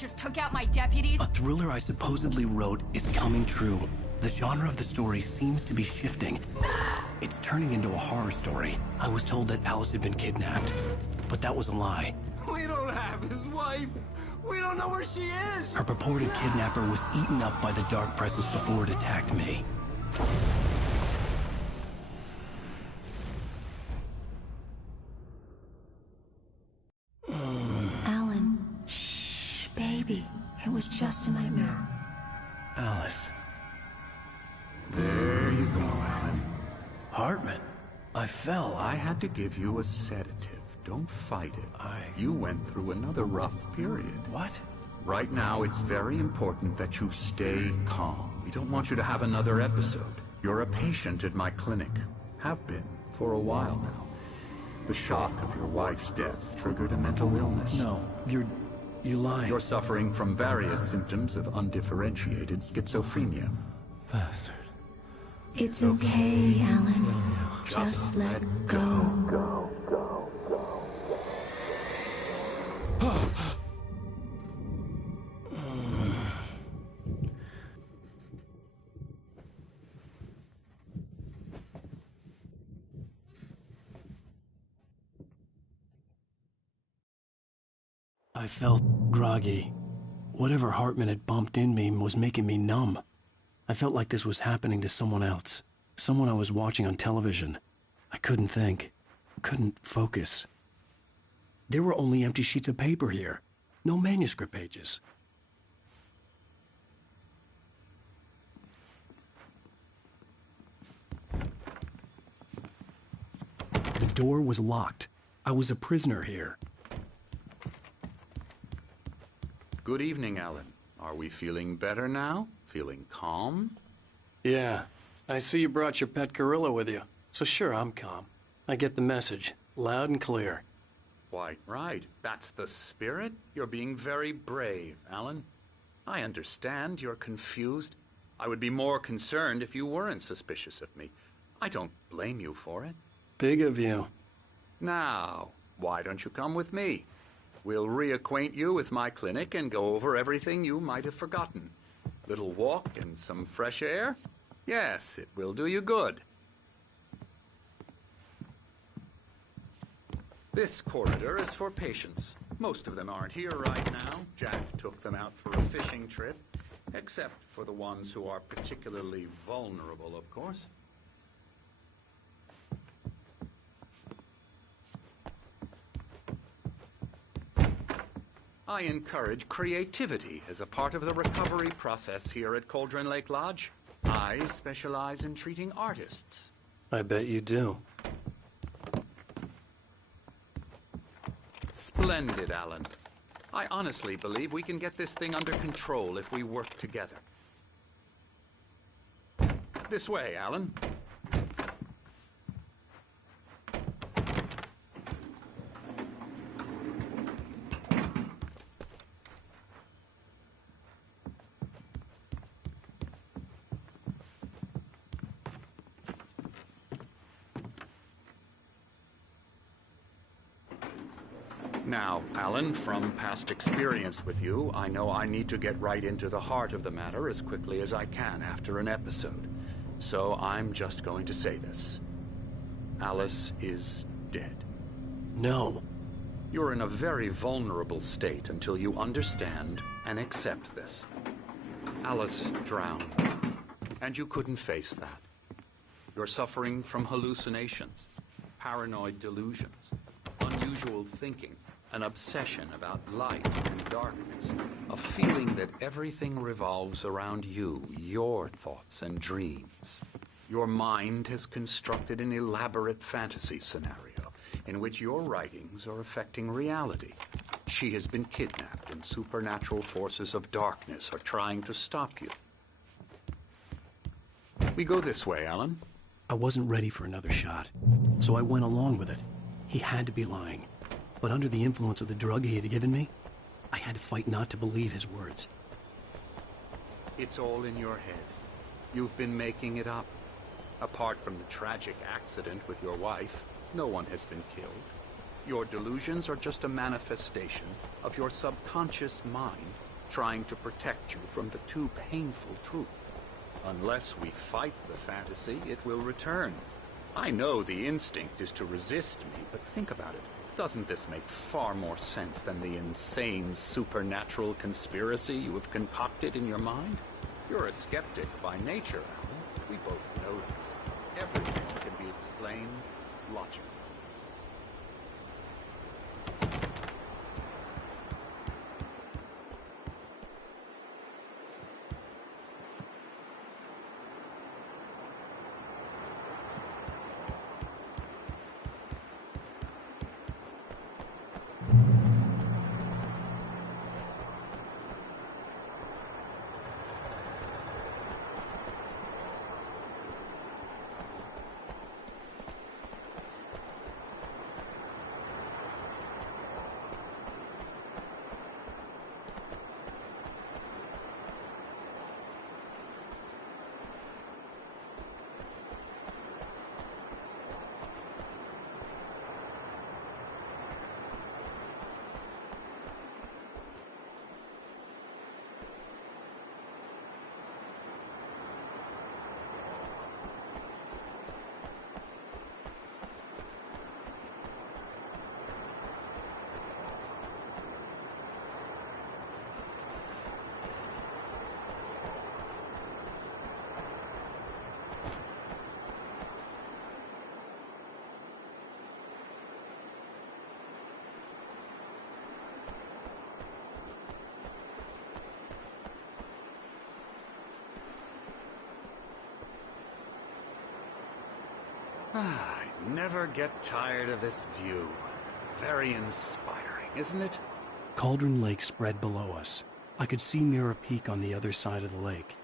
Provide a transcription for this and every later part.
just took out my deputies? A thriller I supposedly wrote is coming true. The genre of the story seems to be shifting. It's turning into a horror story. I was told that Alice had been kidnapped, but that was a lie. We don't have his wife. We don't know where she is. Her purported kidnapper was eaten up by the dark presence before it attacked me. Alan, shh, baby. It was just a nightmare. Alice. There you go, Alan. Hartman, I fell. I had to give you a sedative. Don't fight it. You went through another rough period. What? Right now, it's very important that you stay calm. We don't want you to have another episode. You're a patient at my clinic. Have been for a while now. The shock of your wife's death triggered a mental illness. No, you're lying. You're suffering from various symptoms of undifferentiated schizophrenia. Bastard. It's okay, Alan. Just let go. I felt groggy. Whatever Hartman had bumped in me was making me numb. I felt like this was happening to someone else. Someone I was watching on television. I couldn't think. Couldn't focus. There were only empty sheets of paper here. No manuscript pages. The door was locked. I was a prisoner here. Good evening, Alan. Are we feeling better now? Feeling calm? Yeah. I see you brought your pet gorilla with you. So sure, I'm calm. I get the message. Loud and clear. Quite right. That's the spirit. You're being very brave, Alan. I understand you're confused. I would be more concerned if you weren't suspicious of me. I don't blame you for it. Big of you. Now, why don't you come with me? We'll reacquaint you with my clinic and go over everything you might have forgotten. Little walk and some fresh air? Yes, it will do you good. This corridor is for patients. Most of them aren't here right now. Jack took them out for a fishing trip, except for the ones who are particularly vulnerable, of course. I encourage creativity as a part of the recovery process here at Cauldron Lake Lodge. I specialize in treating artists. I bet you do. Splendid, Alan. I honestly believe we can get this thing under control if we work together. This way, Alan. Now, Alan, from past experience with you, I know I need to get right into the heart of the matter as quickly as I can after an episode. So I'm just going to say this. Alice is dead. No. You're in a very vulnerable state until you understand and accept this. Alice drowned, and you couldn't face that. You're suffering from hallucinations, paranoid delusions, unusual thinking, an obsession about light and darkness, a feeling that everything revolves around you, your thoughts and dreams. Your mind has constructed an elaborate fantasy scenario in which your writings are affecting reality. She has been kidnapped and supernatural forces of darkness are trying to stop you. We go this way, Alan. I wasn't ready for another shot, so I went along with it. He had to be lying. But under the influence of the drug he had given me, I had to fight not to believe his words. It's all in your head. You've been making it up. Apart from the tragic accident with your wife, no one has been killed. Your delusions are just a manifestation of your subconscious mind trying to protect you from the too painful truth. Unless we fight the fantasy, it will return. I know the instinct is to resist me, but think about it. Doesn't this make far more sense than the insane supernatural conspiracy you have concocted in your mind? You're a skeptic by nature, Alan. We both know this. Everything can be explained logically. I never get tired of this view. Very inspiring, isn't it? Cauldron Lake spread below us. I could see Mirror Peak on the other side of the lake.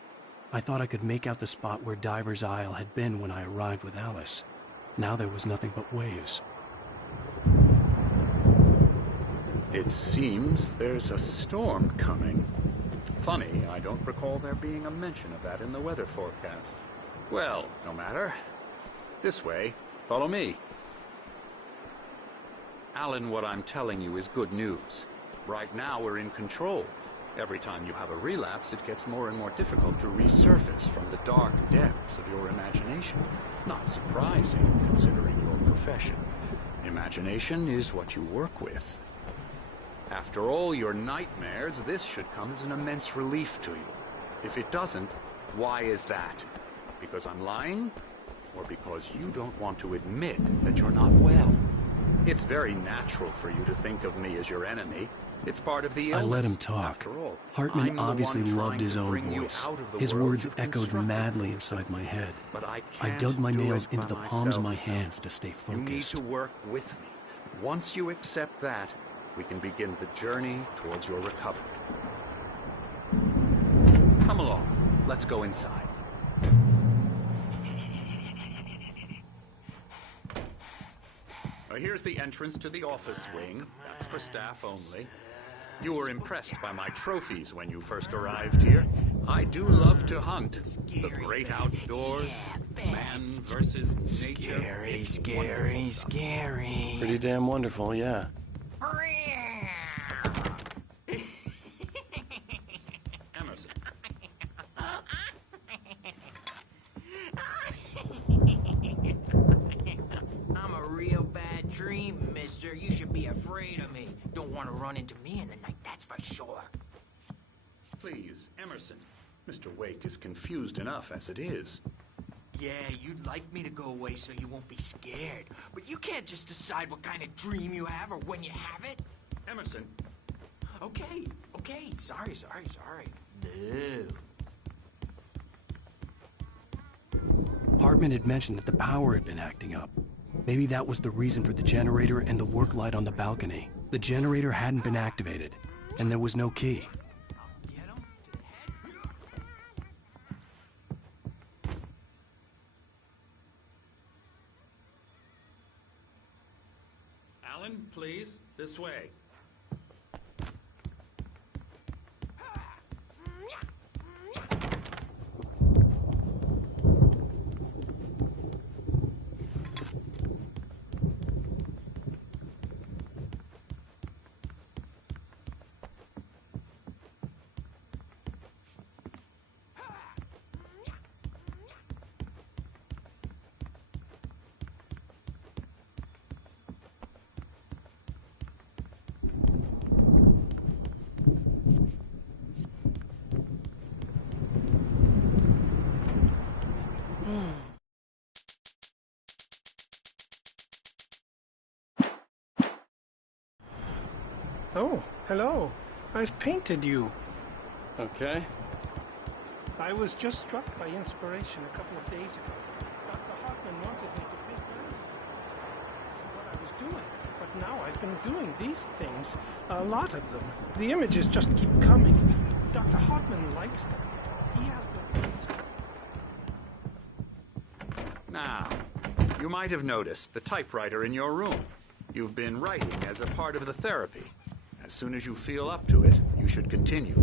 I thought I could make out the spot where Diver's Isle had been when I arrived with Alice. Now there was nothing but waves. It seems there's a storm coming. Funny, I don't recall there being a mention of that in the weather forecast. Well, no matter. This way. Follow me. Alan, what I'm telling you is good news. Right now we're in control. Every time you have a relapse, it gets more and more difficult to resurface from the dark depths of your imagination. Not surprising, considering your profession. Imagination is what you work with. After all your nightmares, this should come as an immense relief to you. If it doesn't, why is that? Because I'm lying? Or because you don't want to admit that you're not well? It's very natural for you to think of me as your enemy. It's part of the illness. I let him talk. After all, Hartman I'm obviously the one loved trying his to own bring you voice. out of the His world words you've echoed constructed. madly inside my head. But I I can't dug my do nails it into by the palms of myself. my hands to stay You need focused. to work with me. Once you accept that, we can begin the journey towards your recovery. Come along. Let's go inside. Here's the entrance to the office wing. That's for staff only. You were impressed by my trophies when you first arrived here. I do love to hunt. The great outdoors, man versus nature. Scary, It's scary, wonderful stuff. scary. Pretty damn wonderful, yeah. Emerson. I'm a real bad dream, mister. You should be afraid of me. Don't want to run into me in the night, that's for sure. Please, Emerson. Mr. Wake is confused enough as it is. Yeah, you'd like me to go away so you won't be scared. But you can't just decide what kind of dream you have or when you have it. Emerson, Okay, okay. Sorry. No. Hartman had mentioned that the power had been acting up. Maybe that was the reason for the generator and the work light on the balcony. The generator hadn't been activated, and there was no key. Get him to the head. Alan, please, this way. Oh, hello. I've painted you. Okay. I was just struck by inspiration a couple of days ago. Dr. Hartman wanted me to paint landscapes. That's what I was doing. But now I've been doing these things. A lot of them. The images just keep coming. Dr. Hartman likes them. He has them. Now, you might have noticed the typewriter in your room. You've been writing as a part of the therapy. As soon as you feel up to it, you should continue.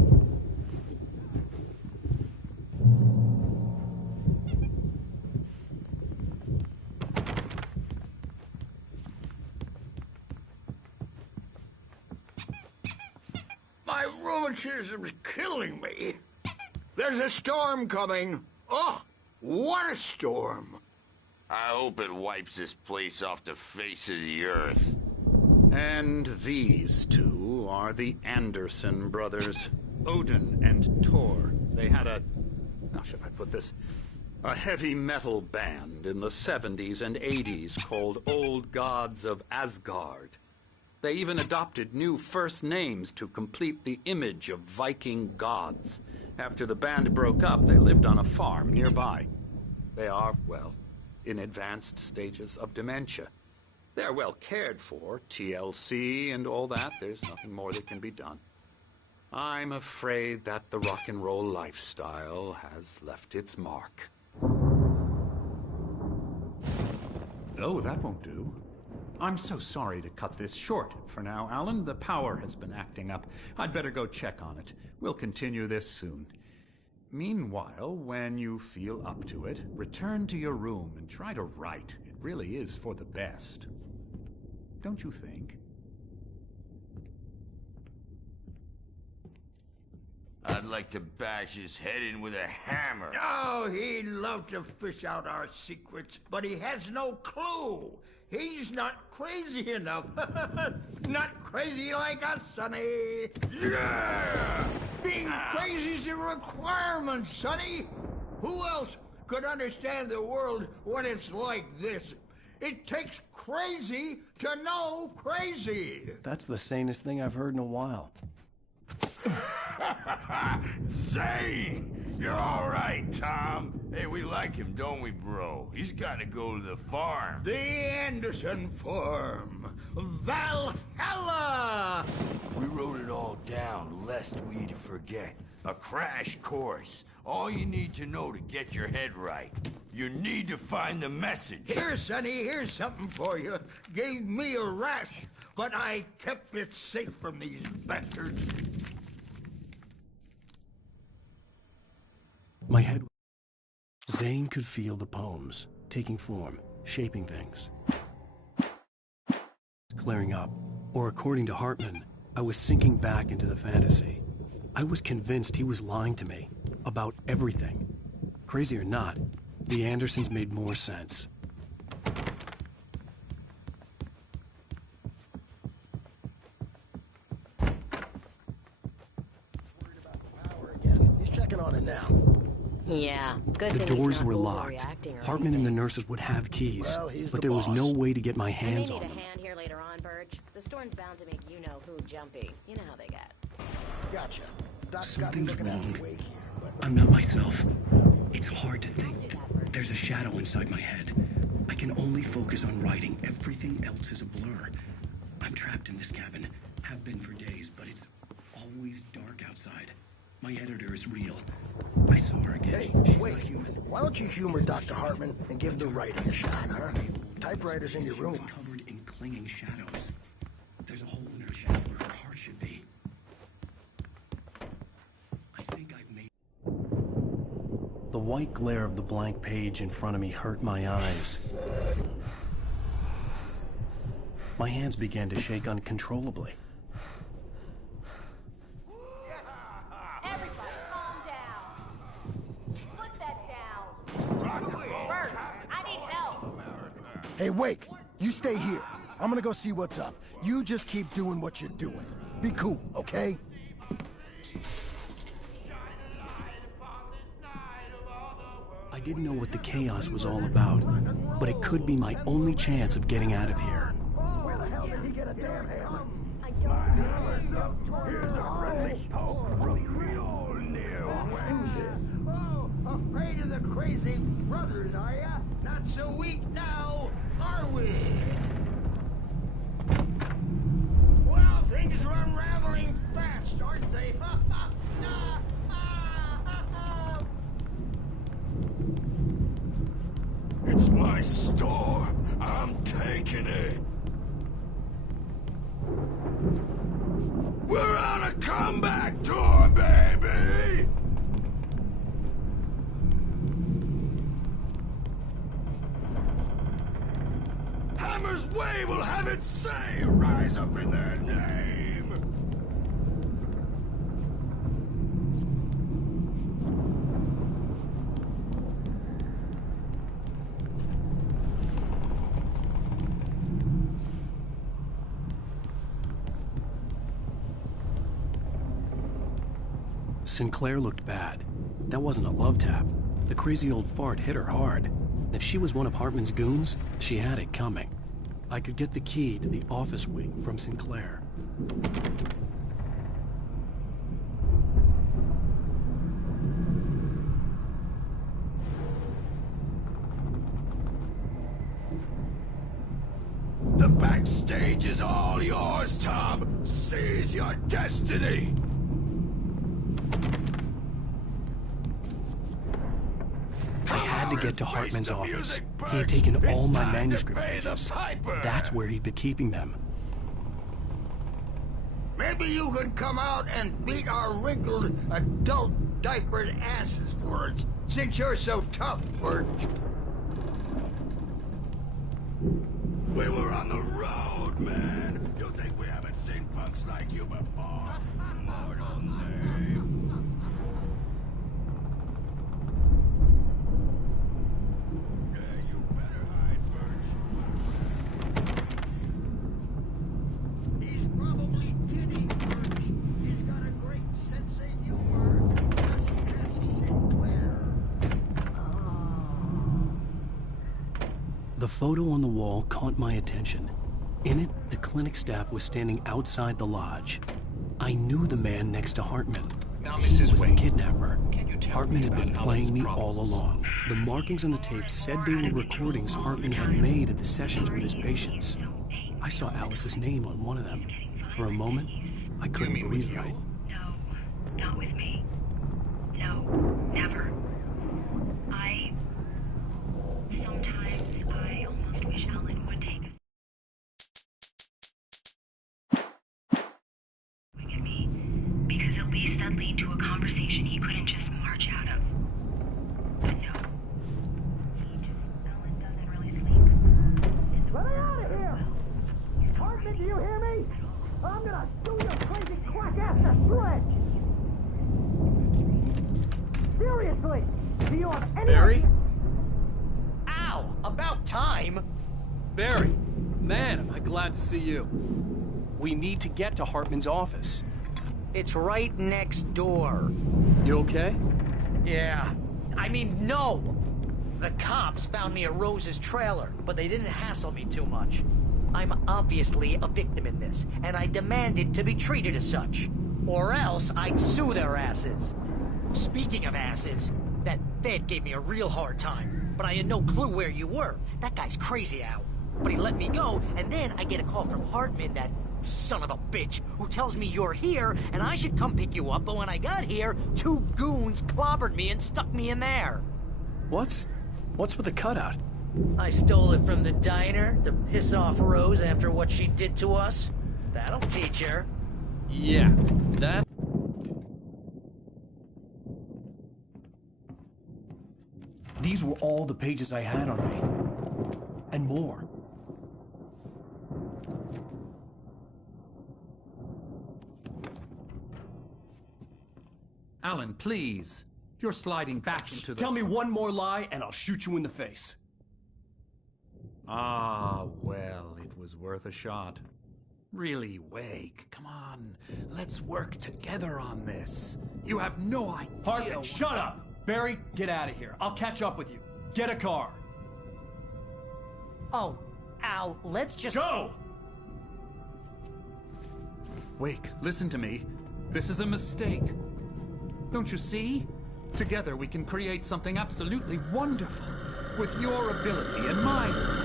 My rheumatism's killing me. There's a storm coming. Oh, what a storm. I hope it wipes this place off the face of the earth. And these two are the Anderson brothers, Odin and Tor. They had how should I put this? A heavy metal band in the 70s and 80s called Old Gods of Asgard. They even adopted new first names to complete the image of Viking gods. After the band broke up, they lived on a farm nearby. They are, well, in advanced stages of dementia. They're well cared for, TLC and all that. There's nothing more that can be done. I'm afraid that the rock and roll lifestyle has left its mark. Oh, that won't do. I'm so sorry to cut this short for now, Alan. The power has been acting up. I'd better go check on it. We'll continue this soon. Meanwhile, when you feel up to it, return to your room and try to write. It really is for the best. Don't you think? I'd like to bash his head in with a hammer. Oh, he'd love to fish out our secrets, but he has no clue. He's not crazy enough. Not crazy like us, Sonny. Yeah! Being crazy's a requirement, Sonny. Who else could understand the world when it's like this? It takes crazy to know crazy. That's the sanest thing I've heard in a while. Zane! You're all right, Tom. Hey, we like him, don't we, bro? He's got to go to the farm. The Anderson farm. Valhalla! We wrote it all down, lest we forget. A crash course. All you need to know to get your head right. You need to find the message. Here, Sonny, here's something for you. Gave me a rash, but I kept it safe from these bastards. My head... Zane could feel the poems, taking form, shaping things. Clearing up. Or according to Hartman, I was sinking back into the fantasy. I was convinced he was lying to me. About everything. Crazy or not, the Andersons made more sense. Worried about the power again. He's checking on it now. Yeah, good The thing he's doors not were locked. overreacting or Hartman and the anything. nurses would have keys, Well, he's but the there was no boss. way to get my I may hands need on a them. hand here later on, Birch. The storm's bound to make you-know-who jumpy. You know how they get. Gotcha. Doc's got me Something's looking at wrong. the wake here, but... I'm not myself. It's hard to think. There's a shadow inside my head. I can only focus on writing. Everything else is a blur. I'm trapped in this cabin. Have been for days, but it's always dark outside. My editor is real. I saw her again. Hey, She's wait. not human. Why don't you humor Dr. Hartman and give the writing a shot, huh? Typewriter's in your room. Covered in clinging shadows. There's a hole in her chest where her heart should be. I think I've made... The white glare of the blank page in front of me hurt my eyes. My hands began to shake uncontrollably. Everybody, calm down. Put that down. Bert, I need help. Hey, Wake, you stay here. I'm gonna go see what's up. You just keep doing what you're doing. Be cool, okay? I didn't know what the chaos was all about, but it could be my only chance of getting out of here. Where the hell did he get a damn hammer? I don't know. Afraid of the crazy brothers, are ya? Not so weak now, are we? Well, things are unraveling fast, aren't they? It's my store. I'm taking it. We're on a comeback tour, baby! Hammer's Way will have its say rise up in their name! Sinclair looked bad. That wasn't a love tap. The crazy old fart hit her hard. If she was one of Hartman's goons, she had it coming. I could get the key to the office wing from Sinclair. The backstage is all yours, Tom. Seize your destiny. I had to get to Hartman's office. He had taken all my manuscript pages. That's where he'd been keeping them. Maybe you could come out and beat our wrinkled, adult, diapered asses for us, since you're so tough, Birch. We were on the road, man. You think we haven't seen punks like you before? Mortal name. He's probably kidding, Birch. He's got a great sense of humor. That's Sinclair. The photo on the wall caught my attention. In it, the clinic staff was standing outside the lodge. I knew the man next to Hartman. He was the kidnapper. Hartman had been playing me all along. The markings on the tape said they were recordings Hartman had made at the sessions with his patients. I saw Alice's name on one of them. For a moment, I couldn't breathe right. No, not with me. No, never. Sometimes I almost wish Alan would take at me, because at least that'd lead to a conversation he couldn't just march out of. But no. Alan doesn't really sleep. Let me out of here! Hartman, do you hear me? I'm gonna do your crazy quack ass a sledge! Seriously! Do you have any Barry? Ow! About time! Barry! Man, am I glad to see you. We need to get to Hartman's office. It's right next door. You okay? Yeah. I mean, no! The cops found me at Rose's trailer, but they didn't hassle me too much. I'm obviously a victim in this, and I demanded to be treated as such. Or else I'd sue their asses. Speaking of asses, that Fed gave me a real hard time, but I had no clue where you were. That guy's crazy, Al. But he let me go, and then I get a call from Hartman, that son of a bitch, who tells me you're here, and I should come pick you up, but when I got here, 2 goons clobbered me and stuck me in there. What's with the cutout? I stole it from the diner to piss off Rose after what she did to us. That'll teach her. Yeah, that... These were all the pages I had on me. And more. Alan, please. You're sliding back into the... Tell me one more lie and I'll shoot you in the face. Ah, well, it was worth a shot. Really, Wake, come on. Let's work together on this. You have no idea... Hartman, shut up! Barry, get out of here. I'll catch up with you. Get a car. Oh, Al, let's just... Go! Wake, listen to me. This is a mistake. Don't you see? Together we can create something absolutely wonderful. With your ability and mine.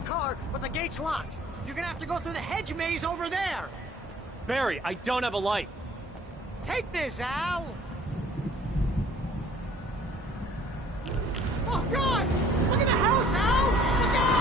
the car, but the gate's locked. You're gonna have to go through the hedge maze over there. Barry, I don't have a light. Take this, Al. Oh, God! Look at the house, Al! Look out!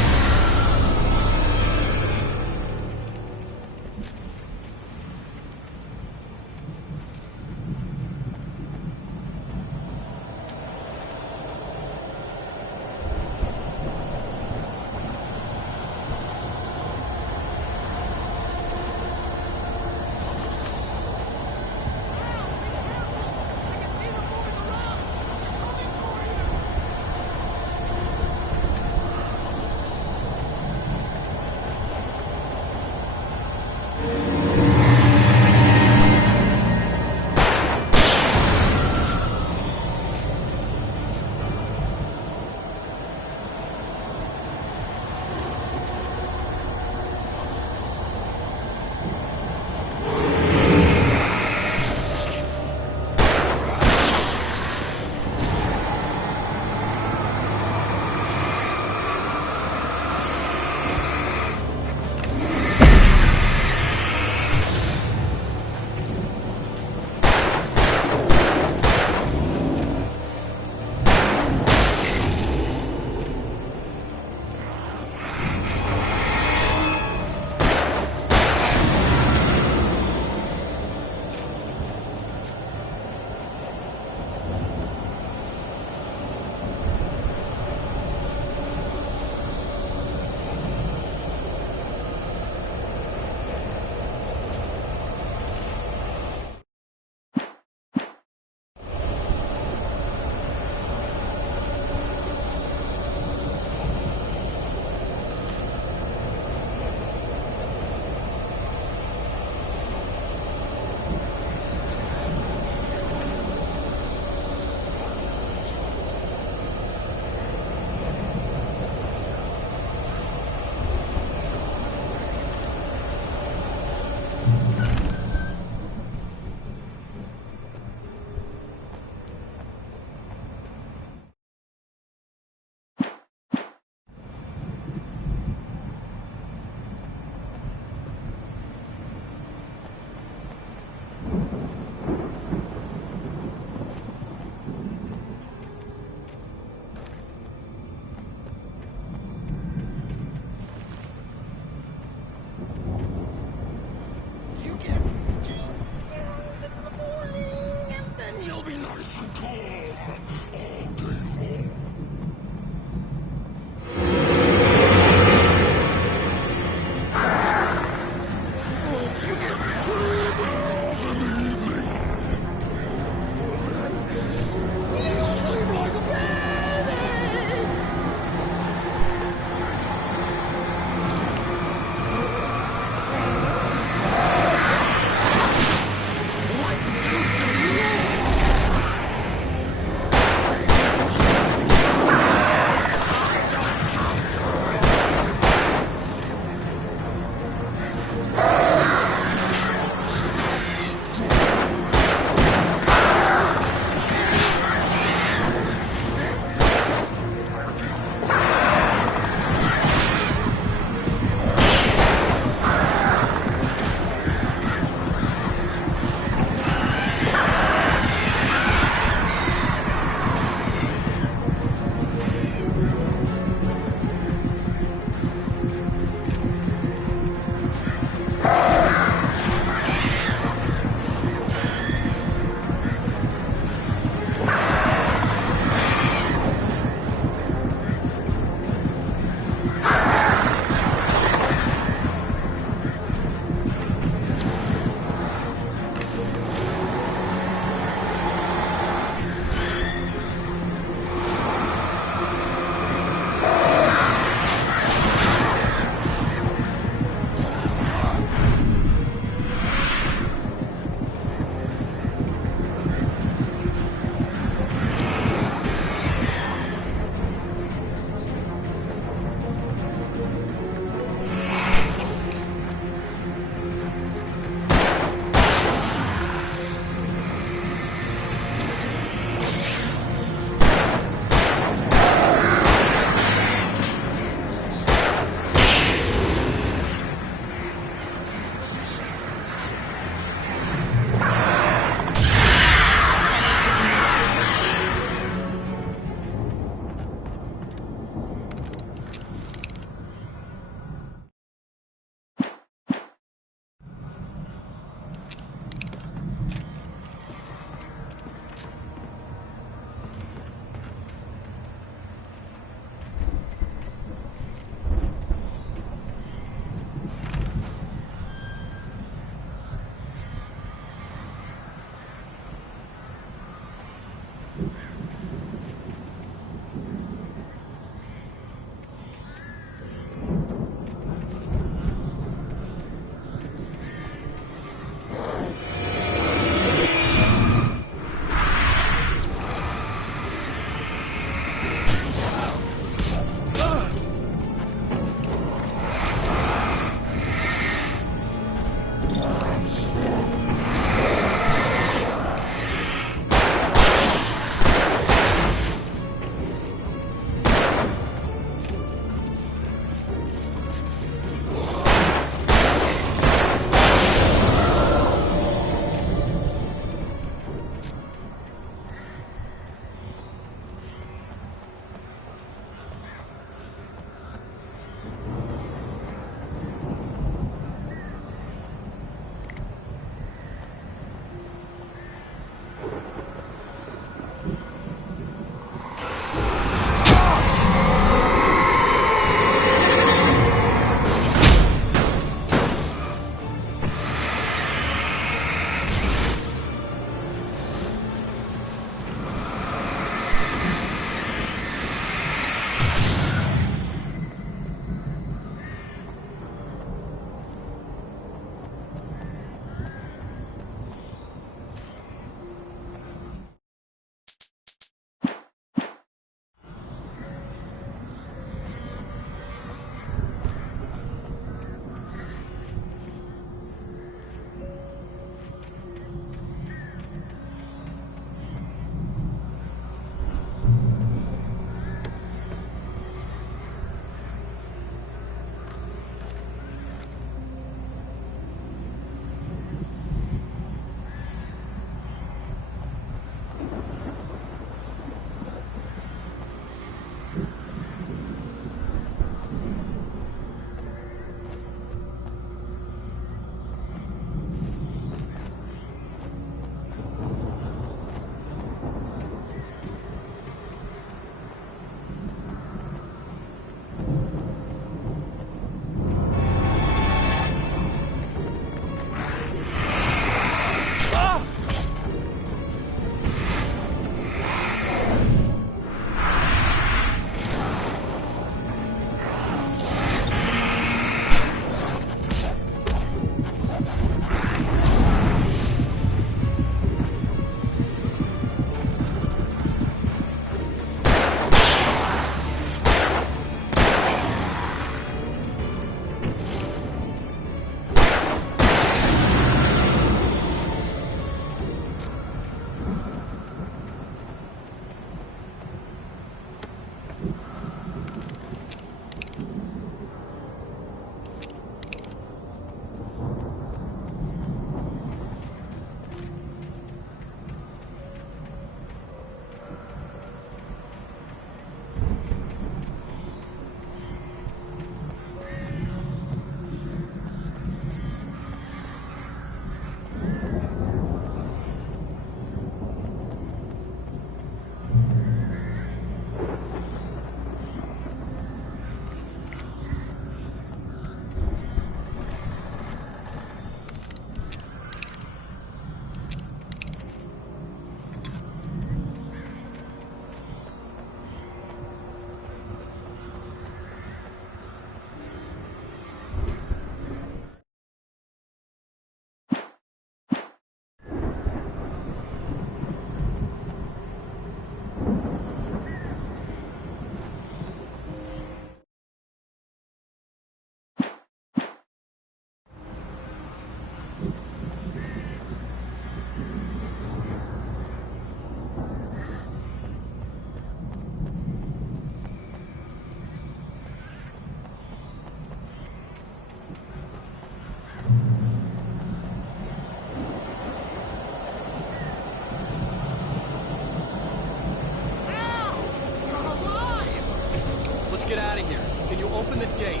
get out of here. Can you open this gate?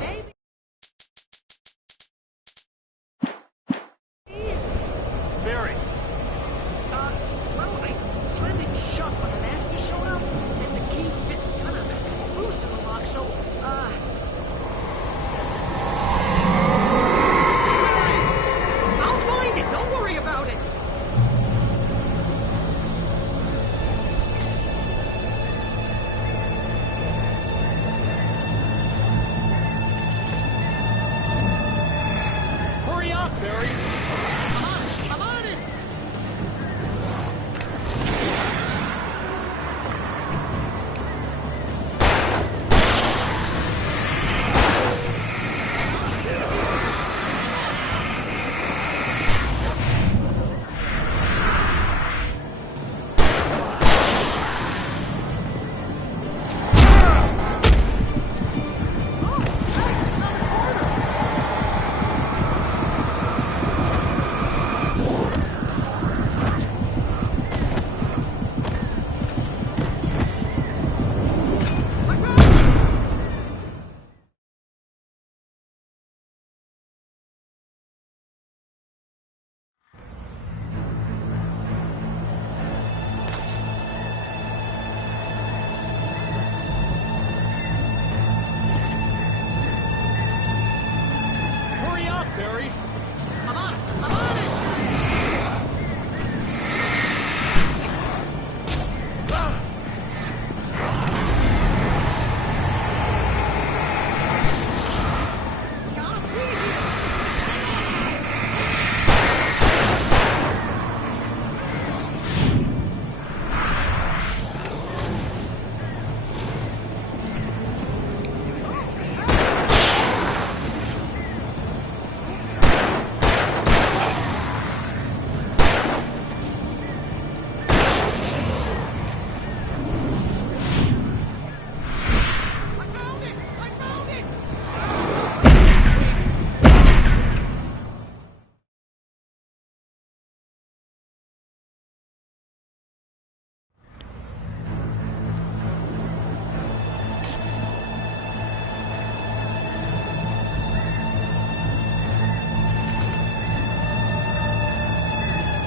Maybe. Barry. Well, I slammed it shut when the Nasty showed up, and the key fits kind of loose in the lock, so, I'll find it! Don't worry about it! Hurry up, Barry! I'm on it! Hurry up, Barry! I'm on it! It's gotta be here! I found it! I found it!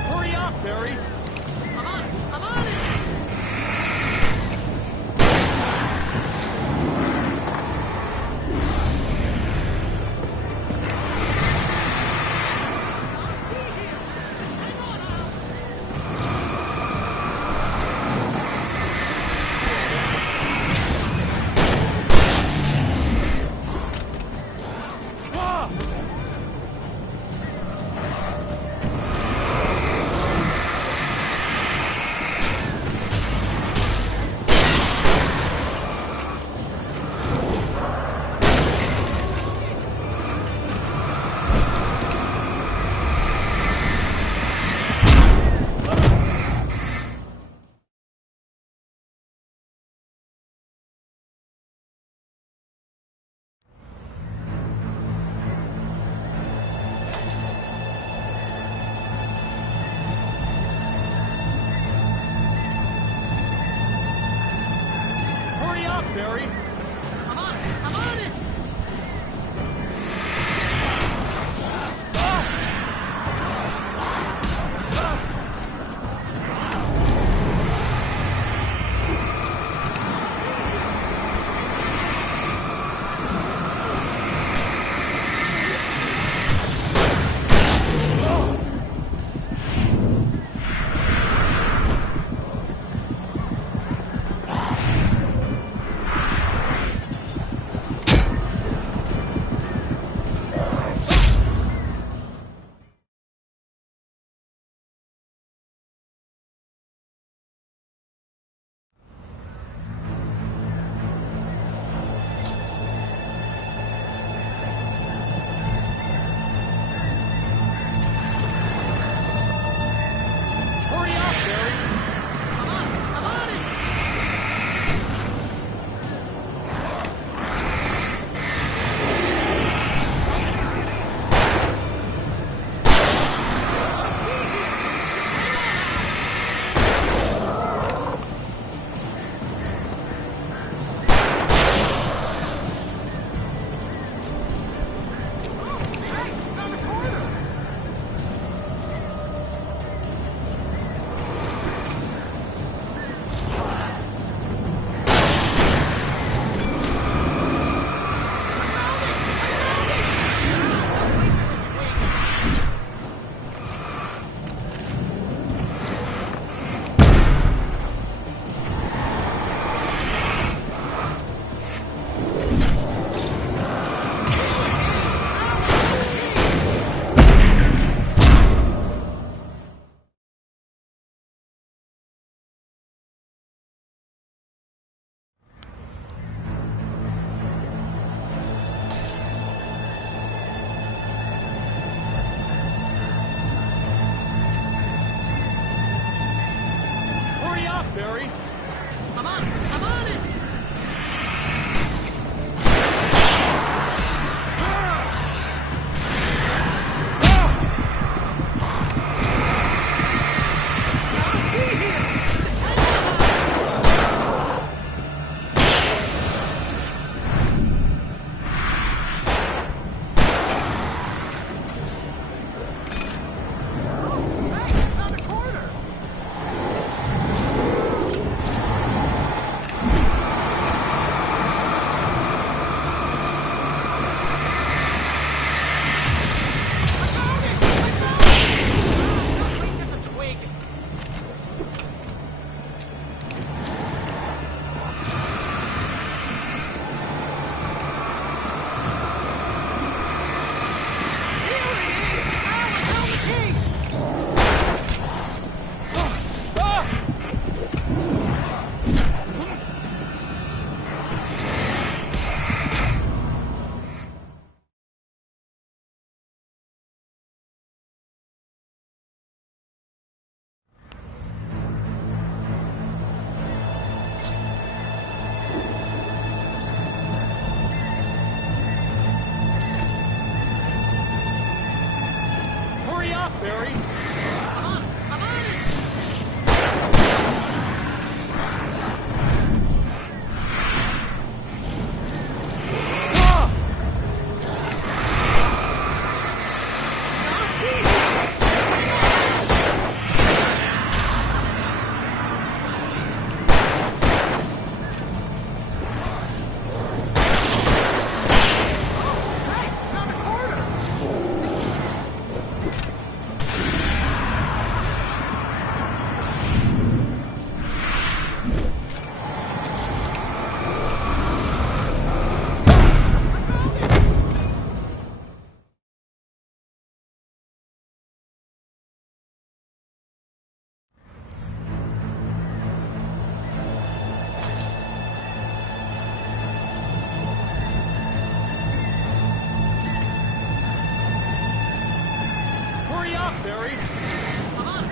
Hurry up, Barry! I'm on it! I'm on it! Hurry up, Barry! I'm on it! I'm on it! Barry! I'm on it! Hurry up, Barry! I'm on it!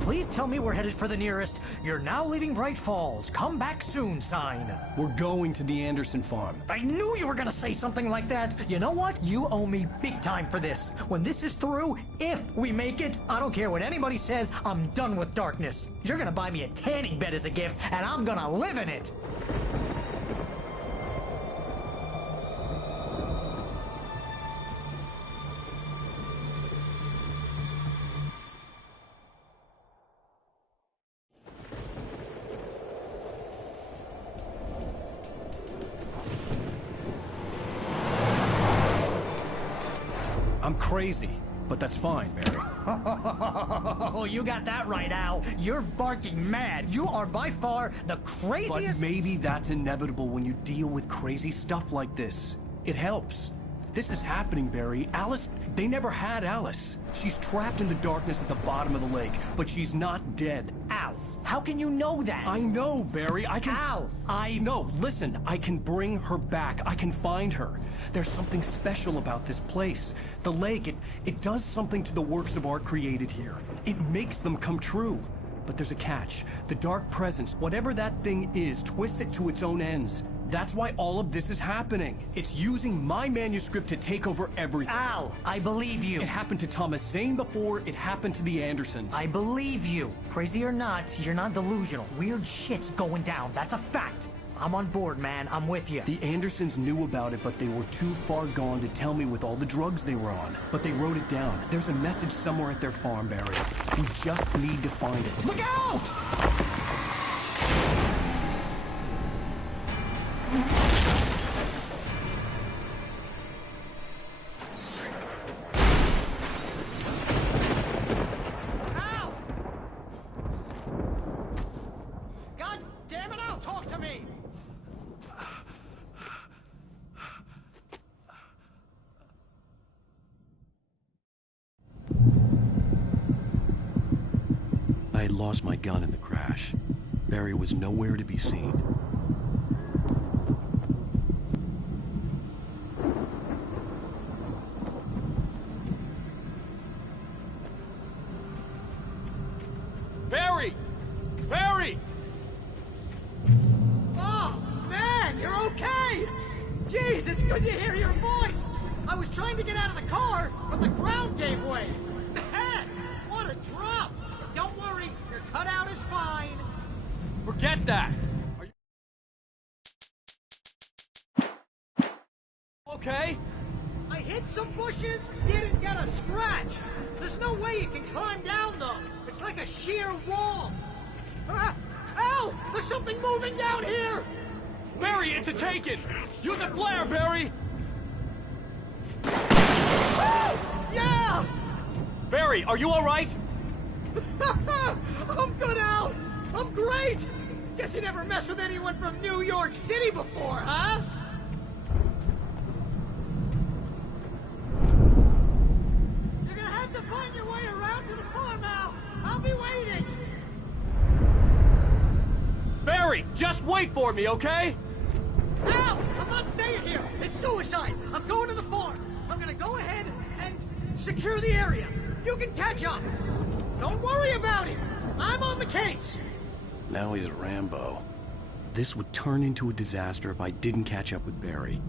Please tell me we're headed for the nearest "You're now leaving Bright Falls. Come back soon" sign. We're going to the Anderson farm. I knew you were gonna say something like that. You know what? You owe me big time for this. When this is through, if we make it, I don't care what anybody says, I'm done with darkness. You're gonna buy me a tanning bed as a gift, and I'm gonna live in it. I'm crazy, but that's fine, Barry. Oh, you got that right, Al. You're barking mad. You are by far the craziest... But maybe that's inevitable when you deal with crazy stuff like this. It helps. This is happening, Barry. Alice, they never had Alice. She's trapped in the darkness at the bottom of the lake, but she's not dead. Al, how can you know that? I know, Barry. I can... Al, No, listen. I can bring her back. I can find her. There's something special about this place. The lake, it does something to the works of art created here. It makes them come true. But there's a catch. The dark presence, whatever that thing is, twists it to its own ends. That's why all of this is happening. It's using my manuscript to take over everything. Al, I believe you. It happened to Thomas Zane before, it happened to the Andersons. I believe you. Crazy or not, you're not delusional. Weird shit's going down. That's a fact. I'm on board, man. I'm with you. The Andersons knew about it, but they were too far gone to tell me with all the drugs they were on. But they wrote it down. There's a message somewhere at their farm, Barry. We just need to find it. Look out! I had lost my gun in the crash. Barry was nowhere to be seen. Barry! Barry! Oh, man, you're okay! Jeez, it's good to hear your voice! I was trying to get out of the car, but the ground gave way! Man, what a drop! Don't worry, your cutout is fine. Forget that! hit some bushes, didn't get a scratch. There's no way you can climb down, though. It's like a sheer wall. Al! There's something moving down here! Barry, it's a taken! Use a flare, Barry! Yeah! Barry, are you alright? I'm good, Al! I'm great! Guess you never messed with anyone from New York City before, huh? You're gonna have to find your way around to the farm, Al! I'll be waiting! Barry, just wait for me, okay? Al! I'm not staying here! It's suicide! I'm going to the farm! I'm gonna go ahead and secure the area. You can catch up! Don't worry about it! I'm on the case! Now he's Rambo. This would turn into a disaster if I didn't catch up with Barry.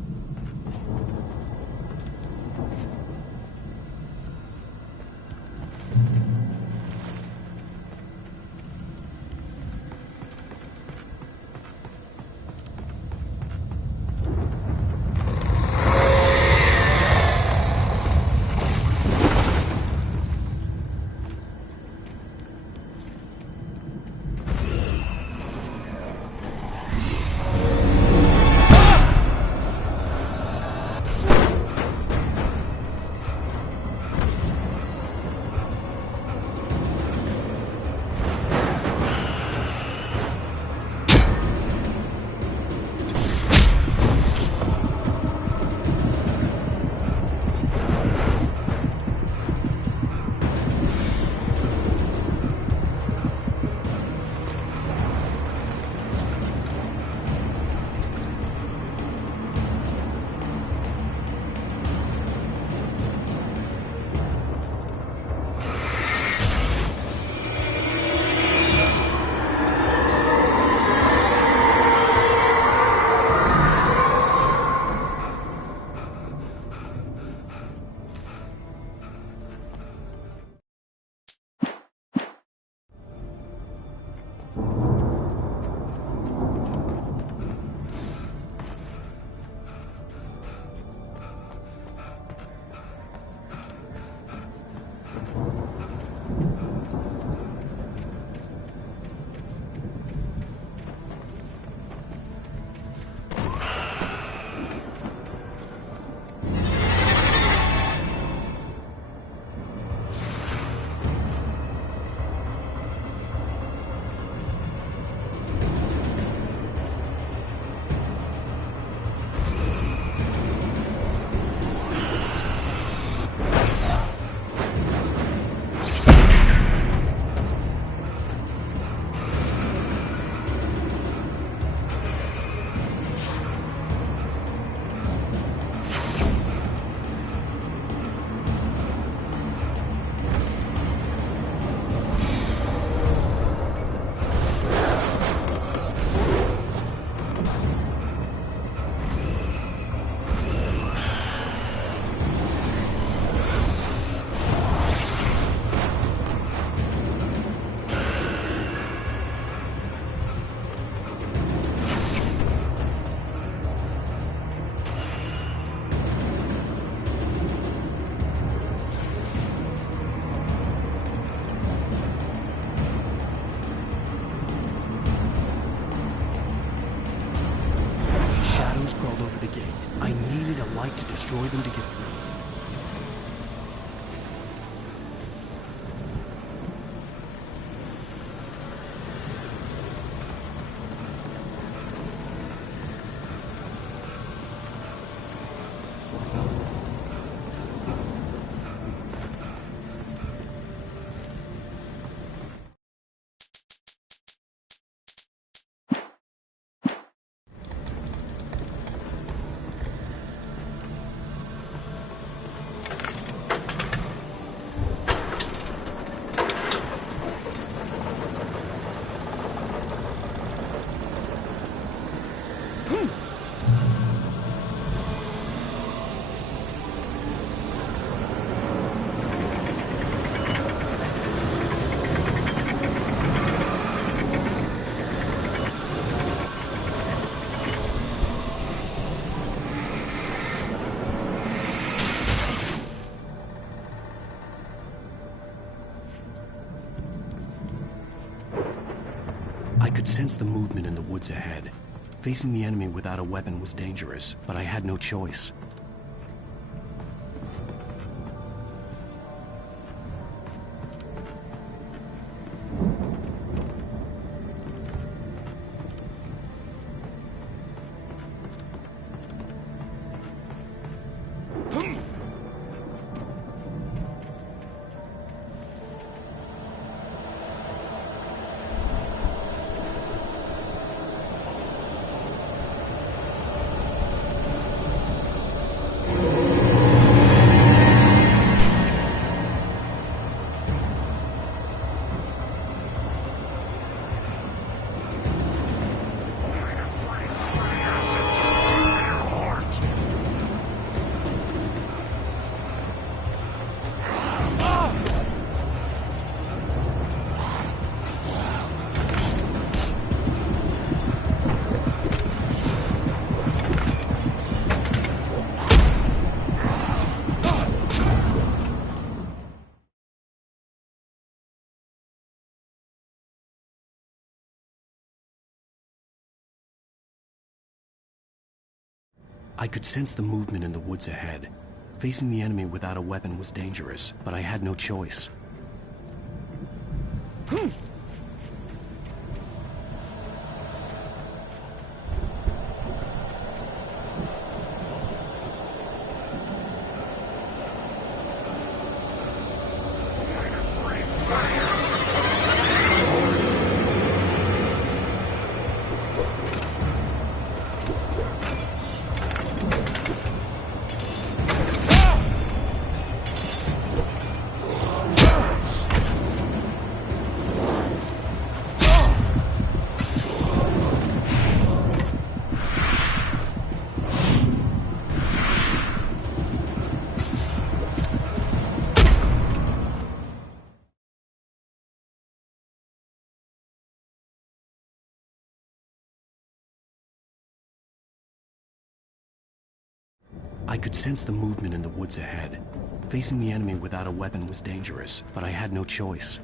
I could sense the movement in the woods ahead. Facing the enemy without a weapon was dangerous, but I had no choice. I could sense the movement in the woods ahead. Facing the enemy without a weapon was dangerous, but I had no choice. I could sense the movement in the woods ahead. Facing the enemy without a weapon was dangerous, but I had no choice.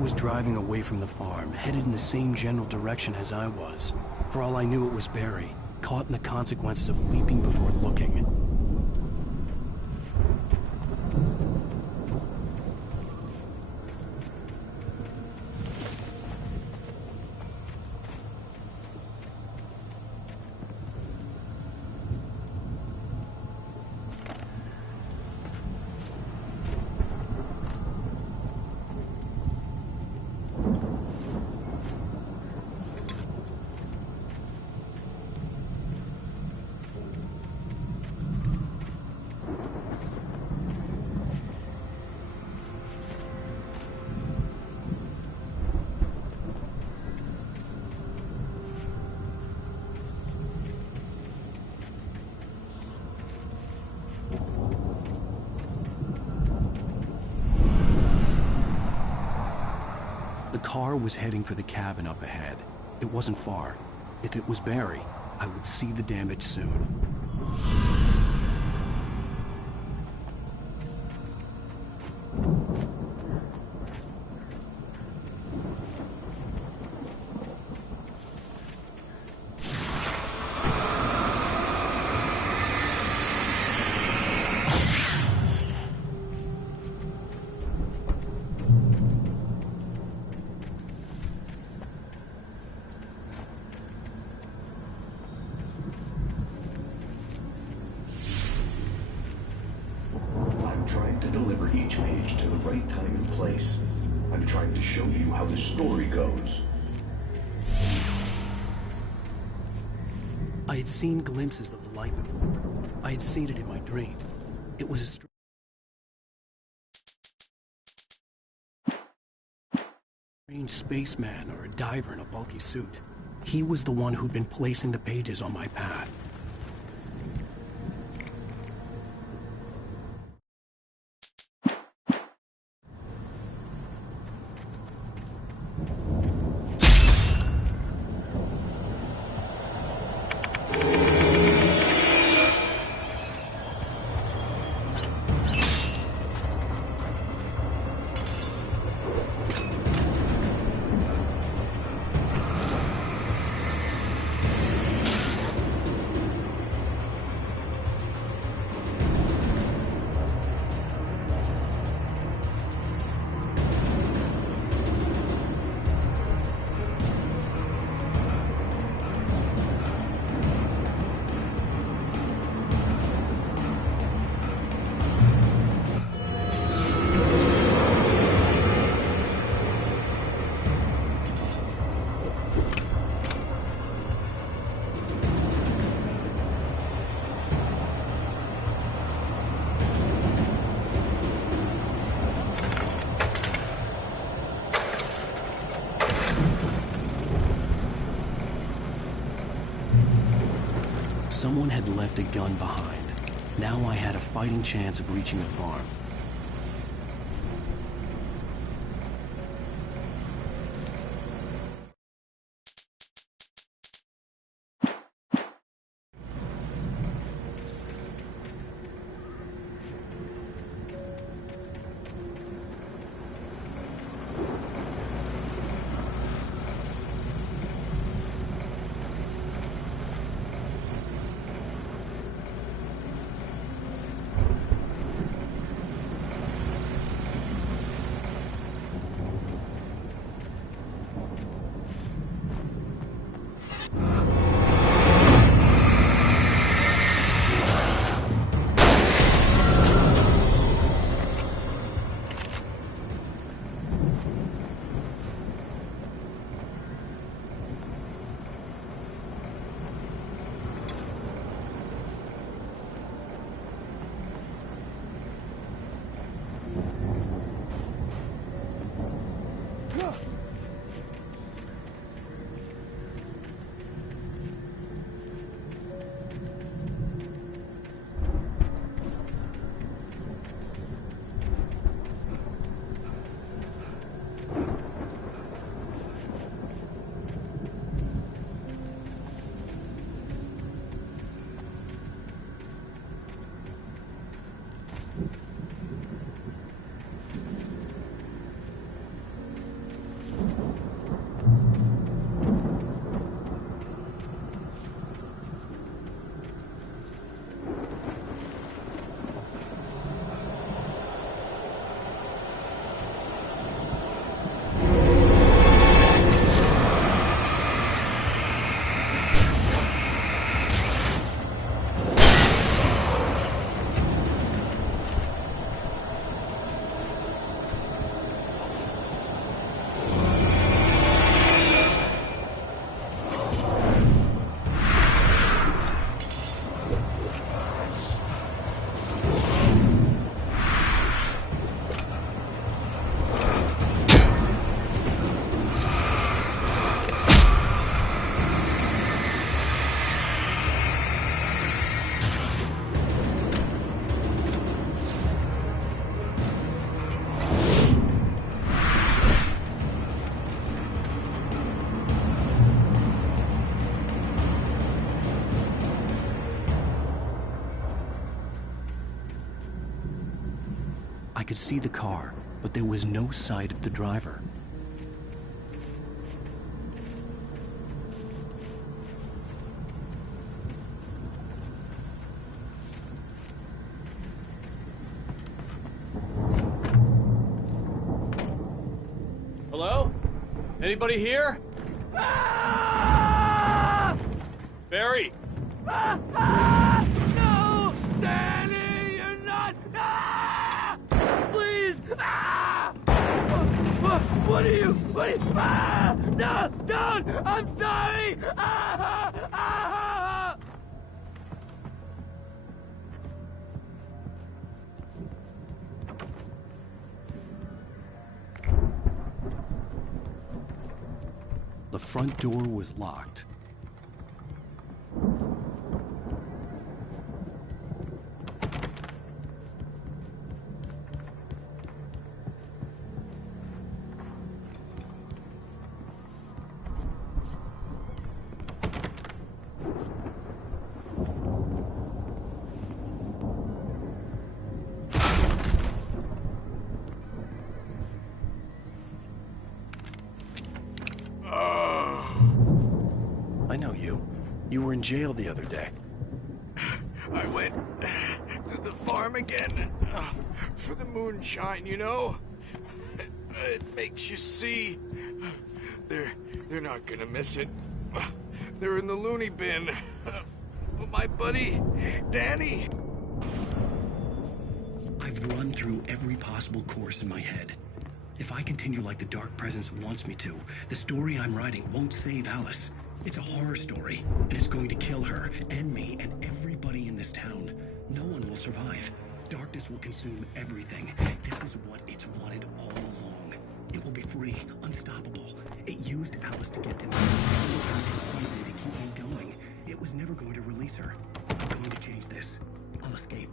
Was driving away from the farm, headed in the same general direction as I was. For all I knew, it was Barry, caught in the consequences of leaping before looking. The car was heading for the cabin up ahead. It wasn't far. If it was Barry, I would see the damage soon. place. I'm trying to show you how the story goes. I had seen glimpses of the light before. I had seen it in my dream. It was a strange spaceman or a diver in a bulky suit. He was the one who'd been placing the pages on my path. Someone had left a gun behind. Now I had a fighting chance of reaching the farm. I could see the car, but there was no sight of the driver. Hello? Anybody here? Barry! No! Danny, you're not! Please! What are you? Ah! No! Don't! I'm sorry! Ah! Ah! The front door was locked. I know you. You were in jail the other day. I went to the farm again for the moonshine, you know? It makes you see. They're not gonna miss it. They're in the loony bin. But my buddy, Danny... I've run through every possible course in my head. If I continue like the Dark Presence wants me to, the story I'm writing won't save Alice. It's a horror story, and it's going to kill her, and me, and everybody in this town. No one will survive. Darkness will consume everything. This is what it's wanted all along. It will be free, unstoppable. It used Alice to get to me. To keep me going. It was never going to release her. I'm going to change this. I'll escape.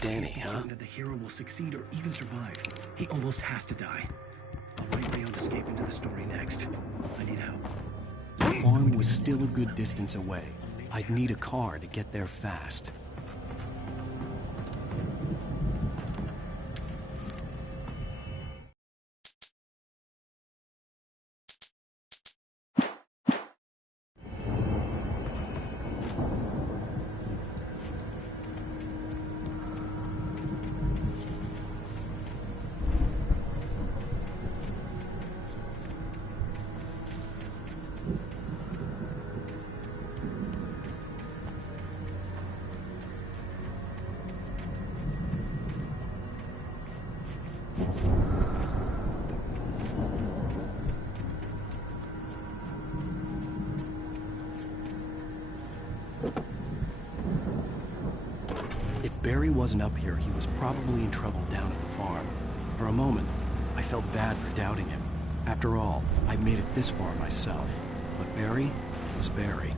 Danny, huh? That the hero will succeed or even survive. He almost has to die. I'll write my own escape into the story next. I need help. The farm was still a good distance away. I'd need a car to get there fast. Barry wasn't up here, he was probably in trouble down at the farm. For a moment, I felt bad for doubting him. After all, I made it this far myself. But Barry was Barry.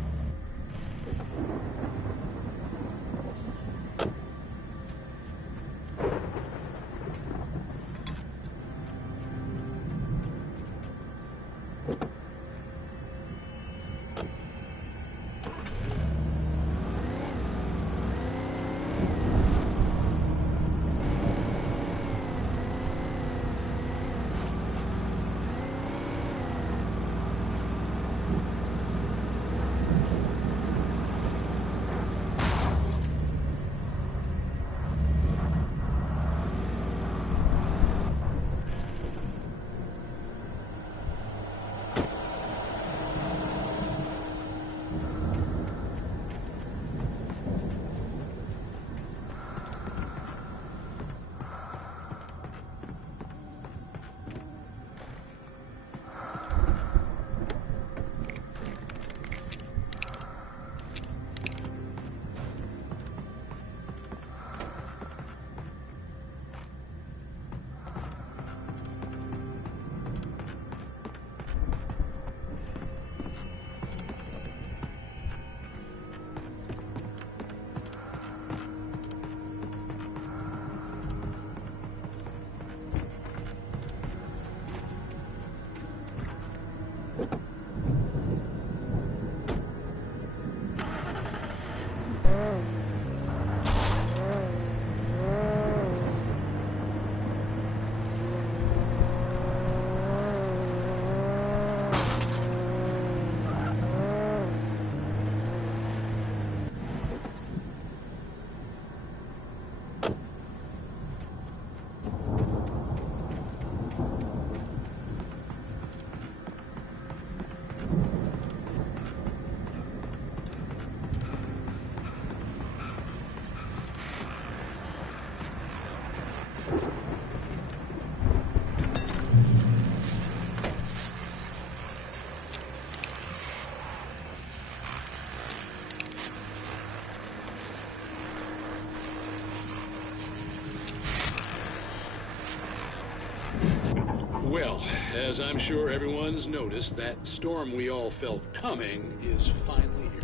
Well, as I'm sure everyone's noticed, that storm we all felt coming is finally here.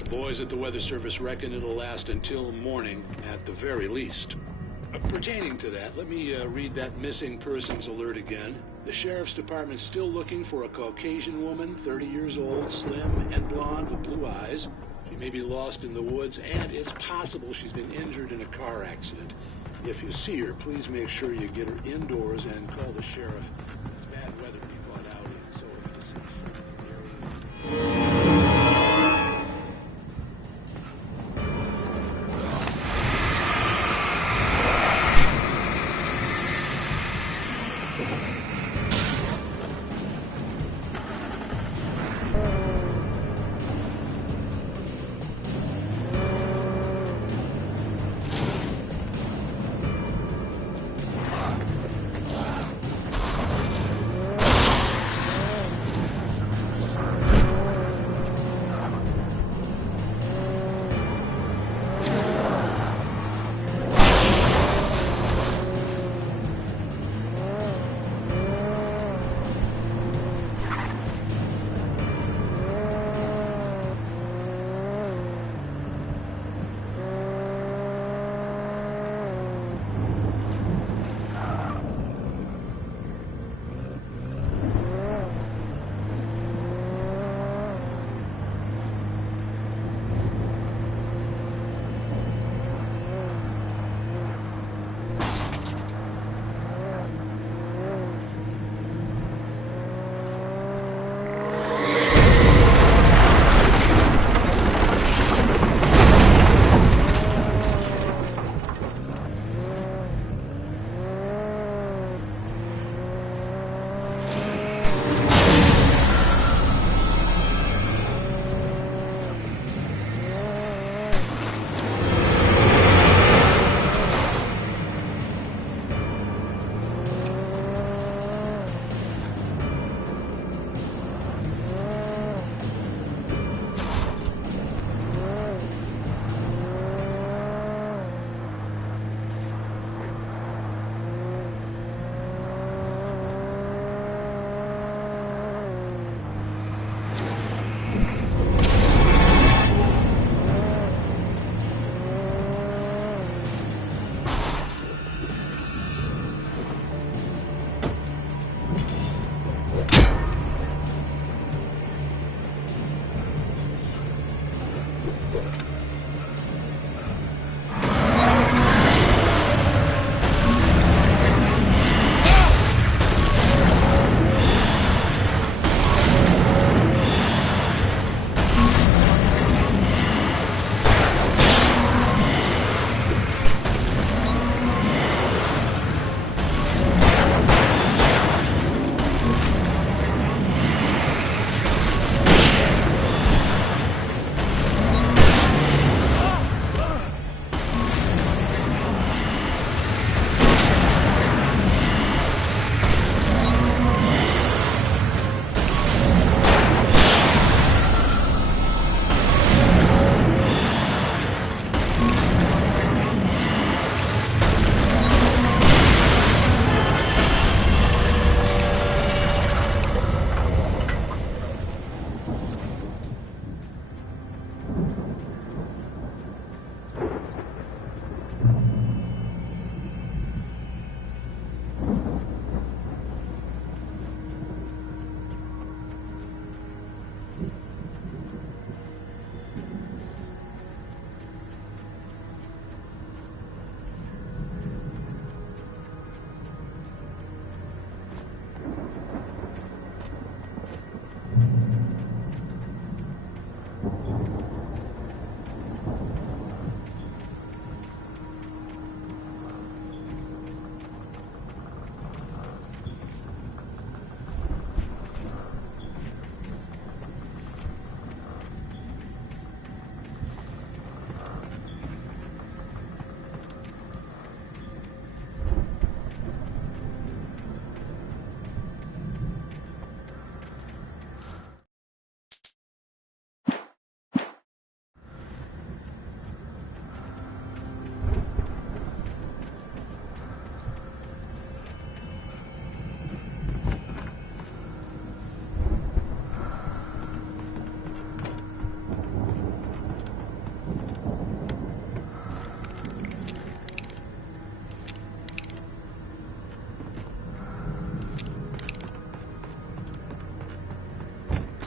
The boys at the Weather Service reckon it'll last until morning at the very least. Pertaining to that, let me read that missing persons alert again. The Sheriff's Department's still looking for a Caucasian woman, 30 years old, slim and blonde with blue eyes. She may be lost in the woods, and it's possible she's been injured in a car accident. If you see her, please make sure you get her indoors and call the sheriff. It's bad weather people are out in, so if you see her in the area...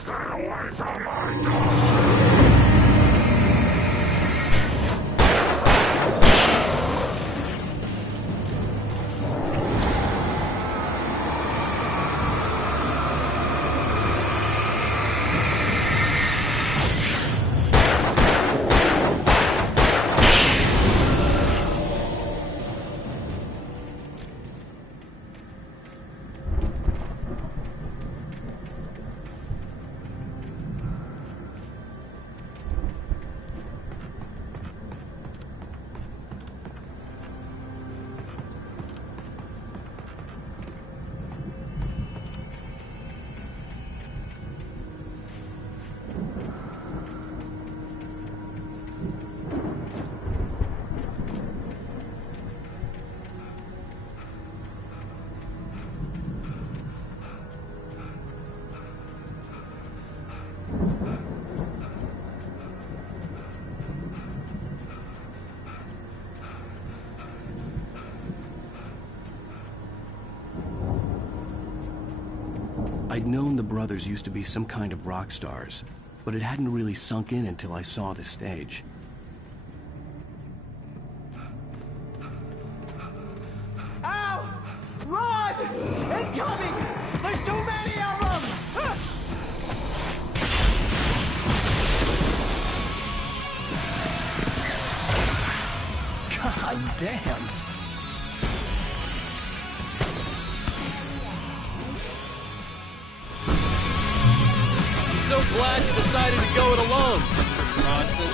Stay away from my costume! I'd known the brothers used to be some kind of rock stars, but it hadn't really sunk in until I saw the stage. Ow! Run! Incoming! There's too many of them! God damn! So glad you decided to go it alone, Mr. Bronson.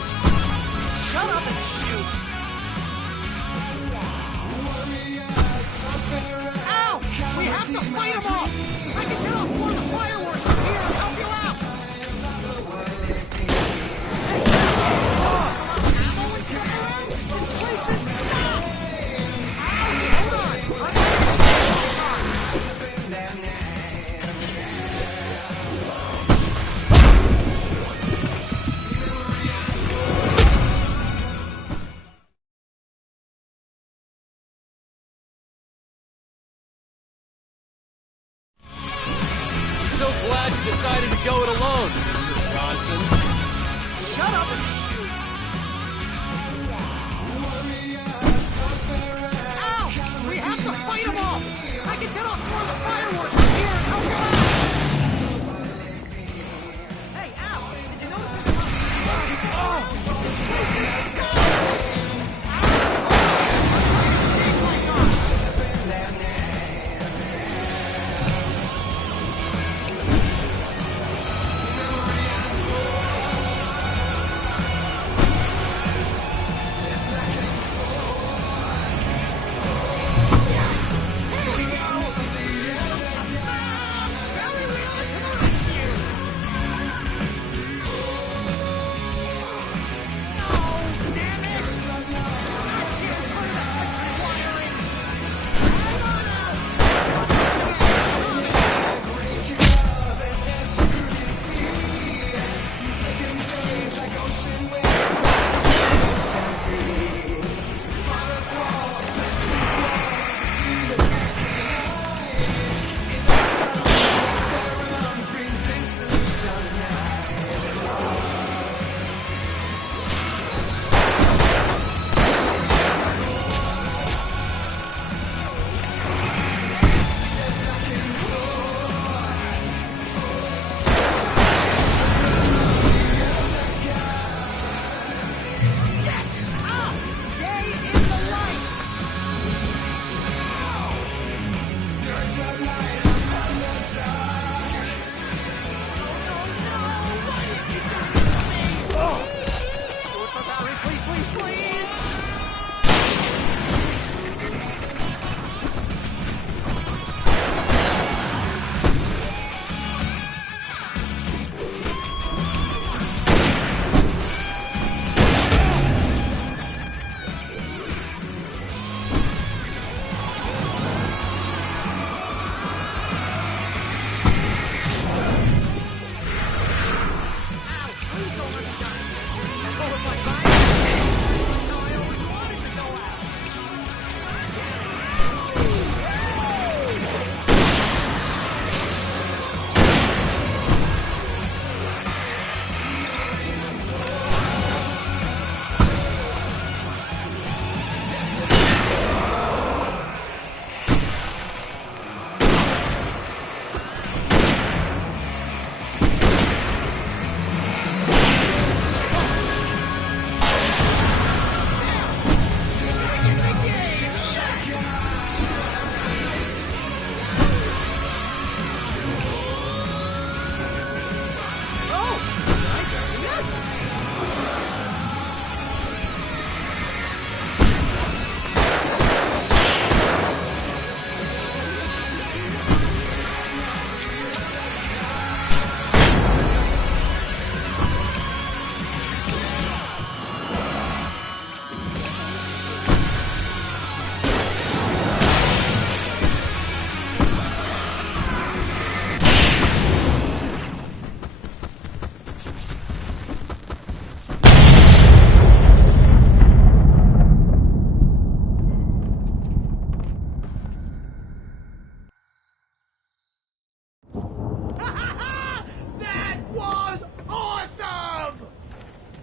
Shut up and shoot! Ow! We have to fight them all! I can set off more of the fireworks from here and help you out! Ammo and stuff around? This place is stopped! Hold on! Let's get So glad you decided to go it alone, Mr. Bronson. Shut up and shoot! Ow! We have to fight them all! I can set off more of the fireworks from here and help you out! Hey, Al! Did you notice this? This place is stopped! Let's try to get the stage lights on!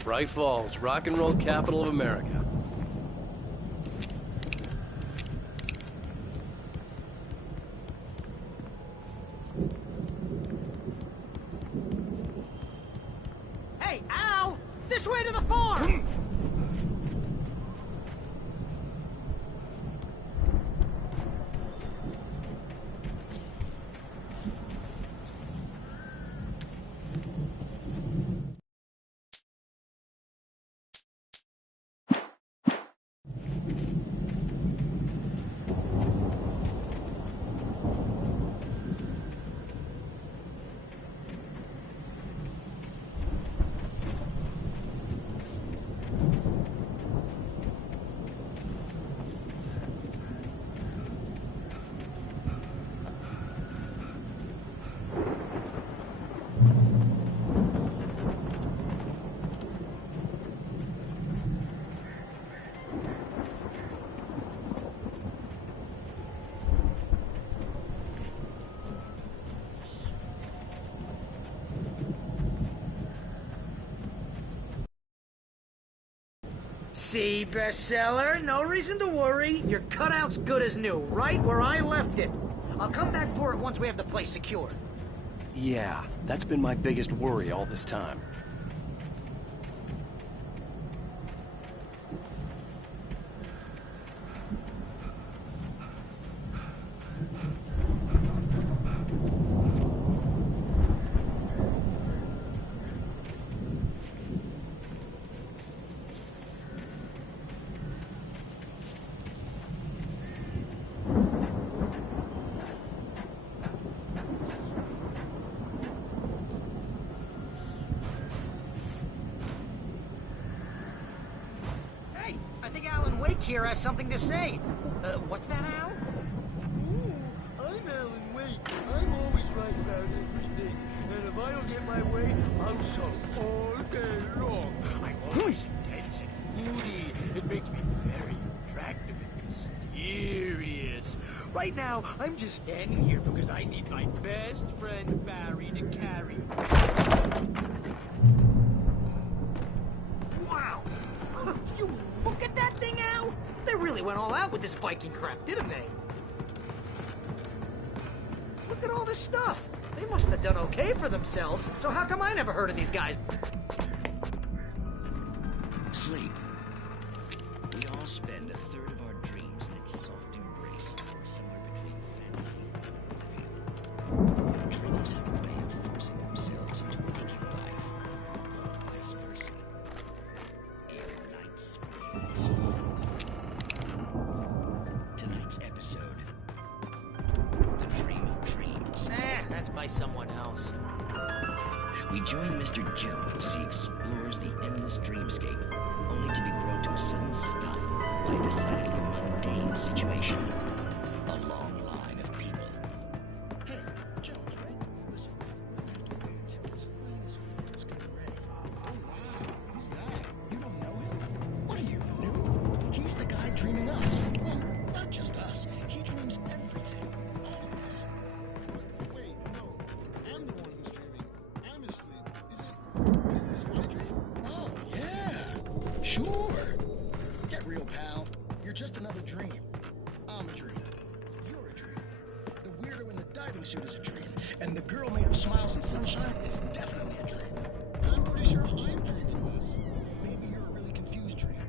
Bright Falls, rock and roll capital of America. Hey, Al! This way to the farm! See, bestseller, no reason to worry. Your cutout's good as new, right where I left it. I'll come back for it once we have the place secured. Yeah, that's been my biggest worry all this time. Here has something to say. What's that, Al? Ooh, I'm Alan Wake. I'm always right about everything. And if I don't get my way, I'm sulk all day long. I'm always intense and moody. It makes me very attractive and mysterious. Right now, I'm just standing here because I need my best friend Barry to carry. Wow! You look at that thing, Al! They really went all out with this Viking crap, didn't they? Look at all this stuff. They must have done okay for themselves, so how come I never heard of these guys? Sleep. We all spend a third of our dreams in its soft embrace, somewhere between fantasy and oblivion. Dreams have a way of forcing themselves into waking life, or vice versa. In night springs. Tonight's episode, The Dream of Dreams. That's by someone else. We join Mr. Jones as he explores the endless dreamscape, only to be brought to a sudden stop by a decidedly mundane situation. A long line of people. Hey, Jones, right? Listen, we're going to have to wait until his Highness feels getting ready. Oh, wow. Who's that? You don't know him? What are you, new? He's the guy dreaming us. Well, not just us. He dreams everything. All of us. Wait, no. I'm the one who's dreaming. I'm asleep. Is this my dream? Oh, yeah. Sure. Get real, pal. You're just another dream. I'm a dream. You're a dream. The weirdo in the diving suit is a dream. And the girl made of smiles and sunshine is definitely a dream. I'm pretty sure I'm dreaming this. Maybe you're a really confused dream.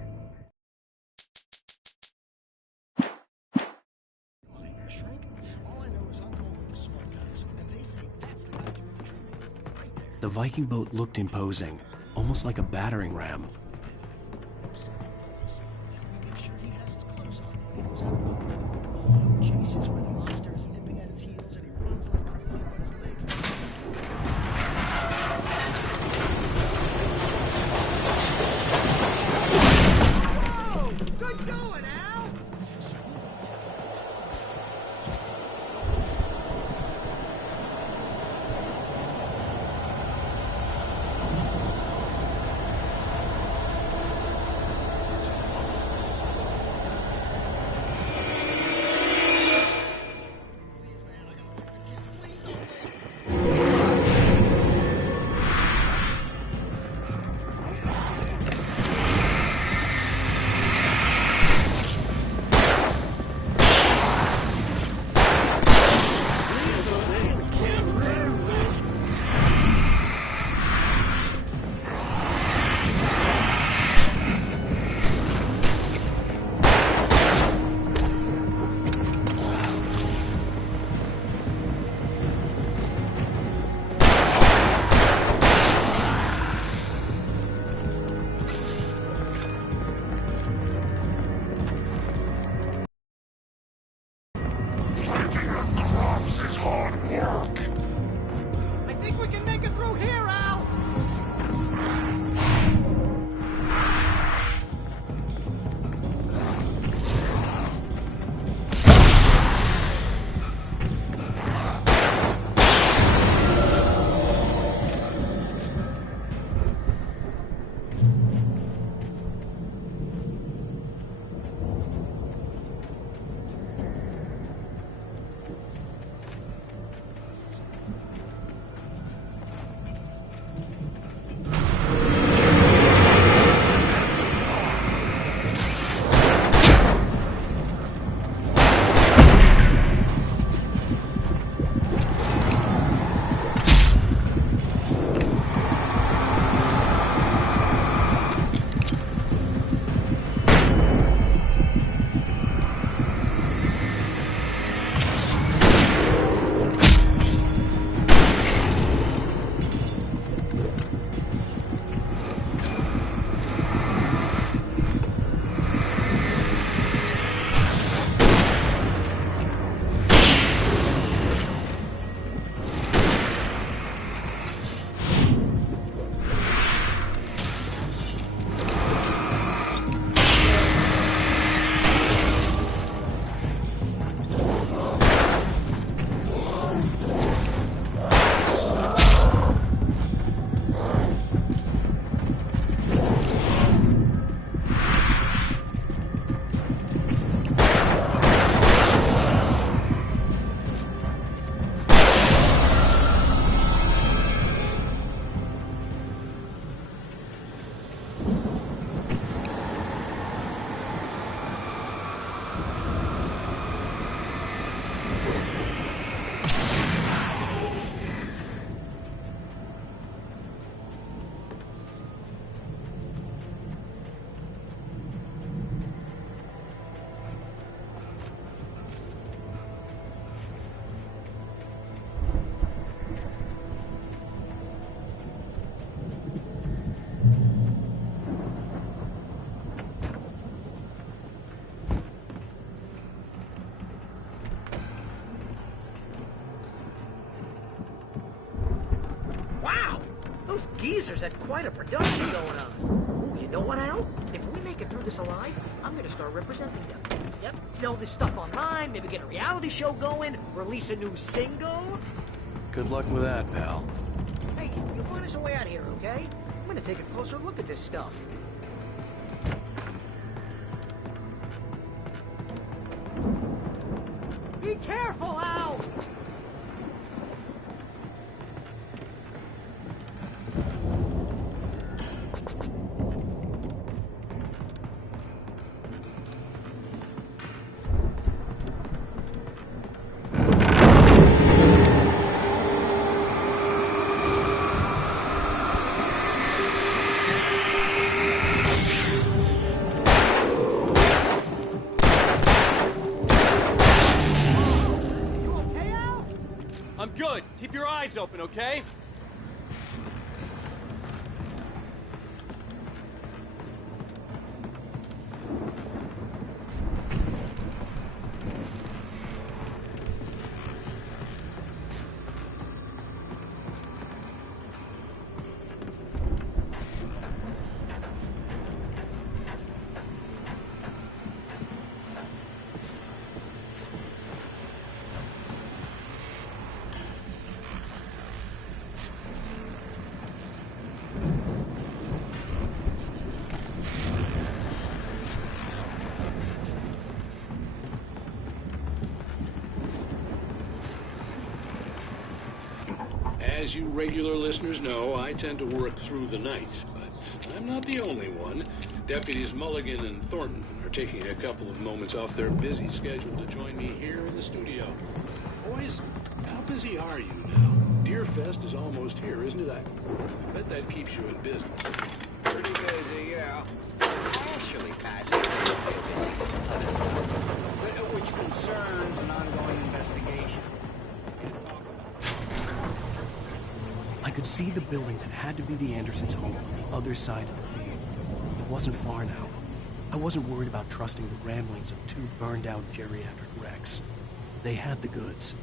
Shrink? All I know is I'm going with the smart guys, and they say that's the guy doing the dreaming. Right there. The Viking boat looked imposing, almost like a battering ram. We make sure he has his clothes on when he goes out in public. No chases where the monster is nipping at his heels and he runs like crazy, but his legs... Whoa! Good going, Al! Wow! Those geezers had quite a production going on. Ooh, you know what, Al? If we make it through this alive, I'm gonna start representing them. Yep, sell this stuff online, maybe get a reality show going, release a new single. Good luck with that, pal. Hey, you find us a way out here, okay? I'm gonna take a closer look at this stuff. Be careful, Al! I'm good. Keep your eyes open, okay? As you regular listeners know, I tend to work through the night, but I'm not the only one. Deputies Mulligan and Thornton are taking a couple of moments off their busy schedule to join me here in the studio. Boys, how busy are you now? Deerfest is almost here, isn't it? I bet that keeps you in business. Pretty busy, yeah. Actually, Pat, which concerns an ongoing investigation. I could see the building that had to be the Andersons' home on the other side of the field. It wasn't far now. I wasn't worried about trusting the ramblings of two burned-out geriatric wrecks. They had the goods.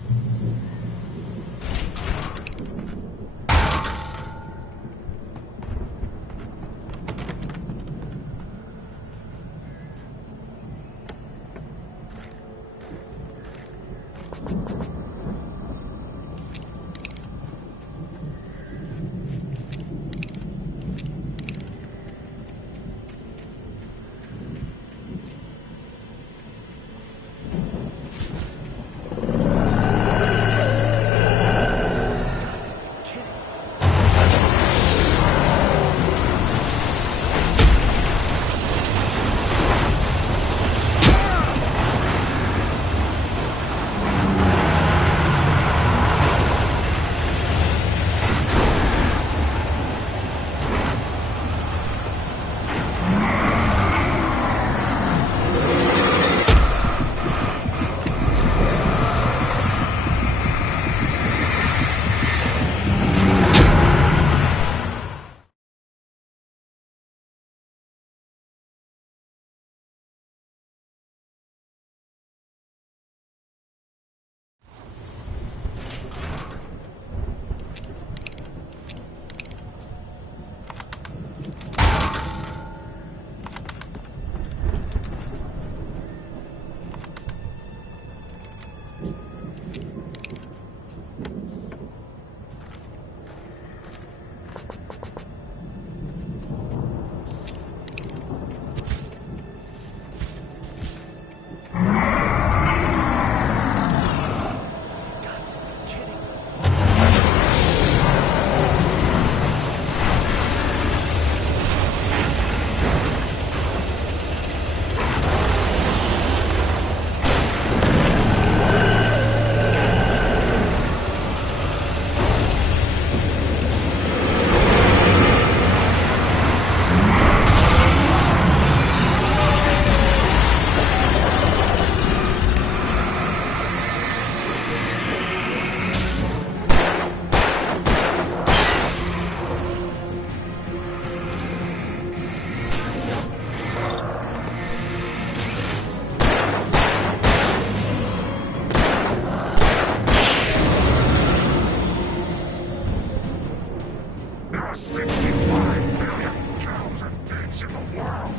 65 billion cows and pigs in the world.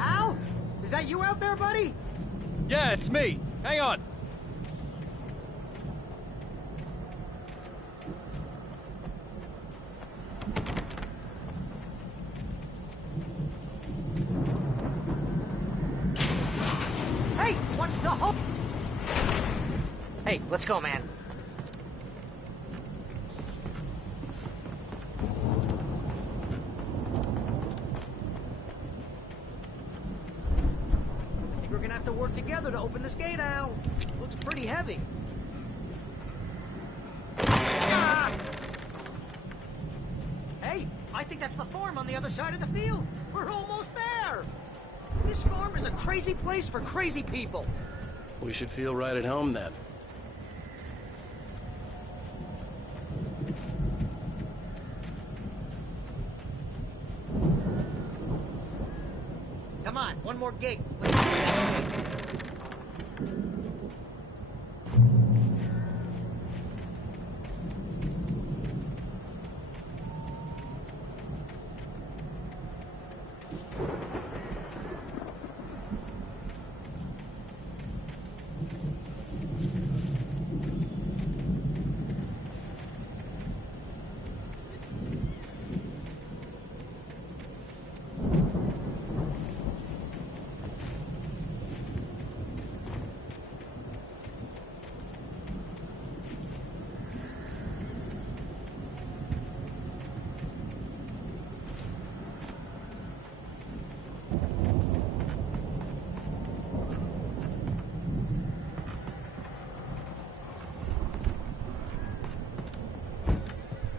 Al? Is that you out there, buddy? Yeah, it's me. Hang on. Hey, watch the hole! Hey, let's go, man. We're gonna have to work together to open this gate, Al. Looks pretty heavy. Ah! Hey, I think that's the farm on the other side of the field. We're almost there. This farm is a crazy place for crazy people. We should feel right at home then. Come on, one more gate. Let's do this.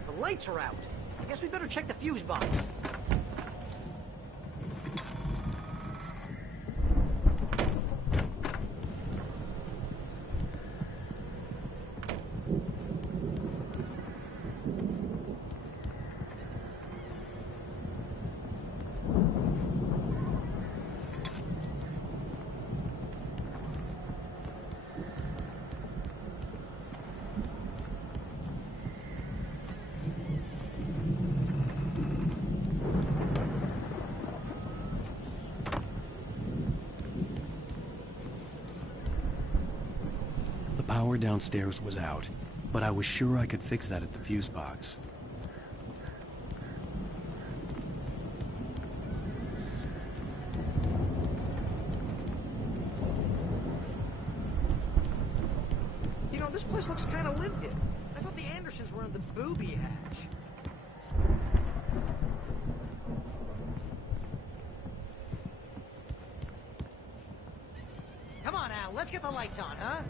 The lights are out. I guess we better check the fuse box. The power downstairs was out, but I was sure I could fix that at the fuse box. this place looks kind of lived in. I thought the Andersons were in the booby hatch. Come on, Al, let's get the lights on, huh?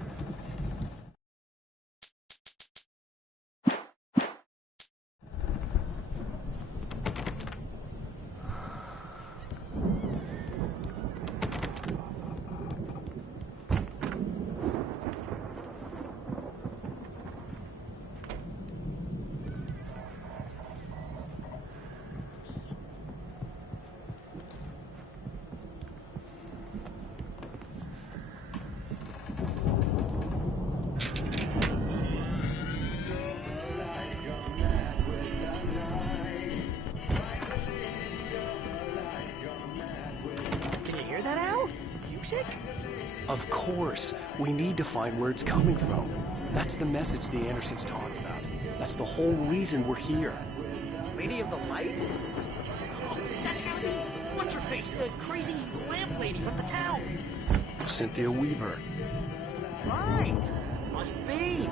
Of course. We need to find where it's coming from. That's the message the Andersons talk about. That's the whole reason we're here. Lady of the Light? Oh, that's gotta be... What's-her-face? The crazy lamp lady from the town. Cynthia Weaver. Right. Must be.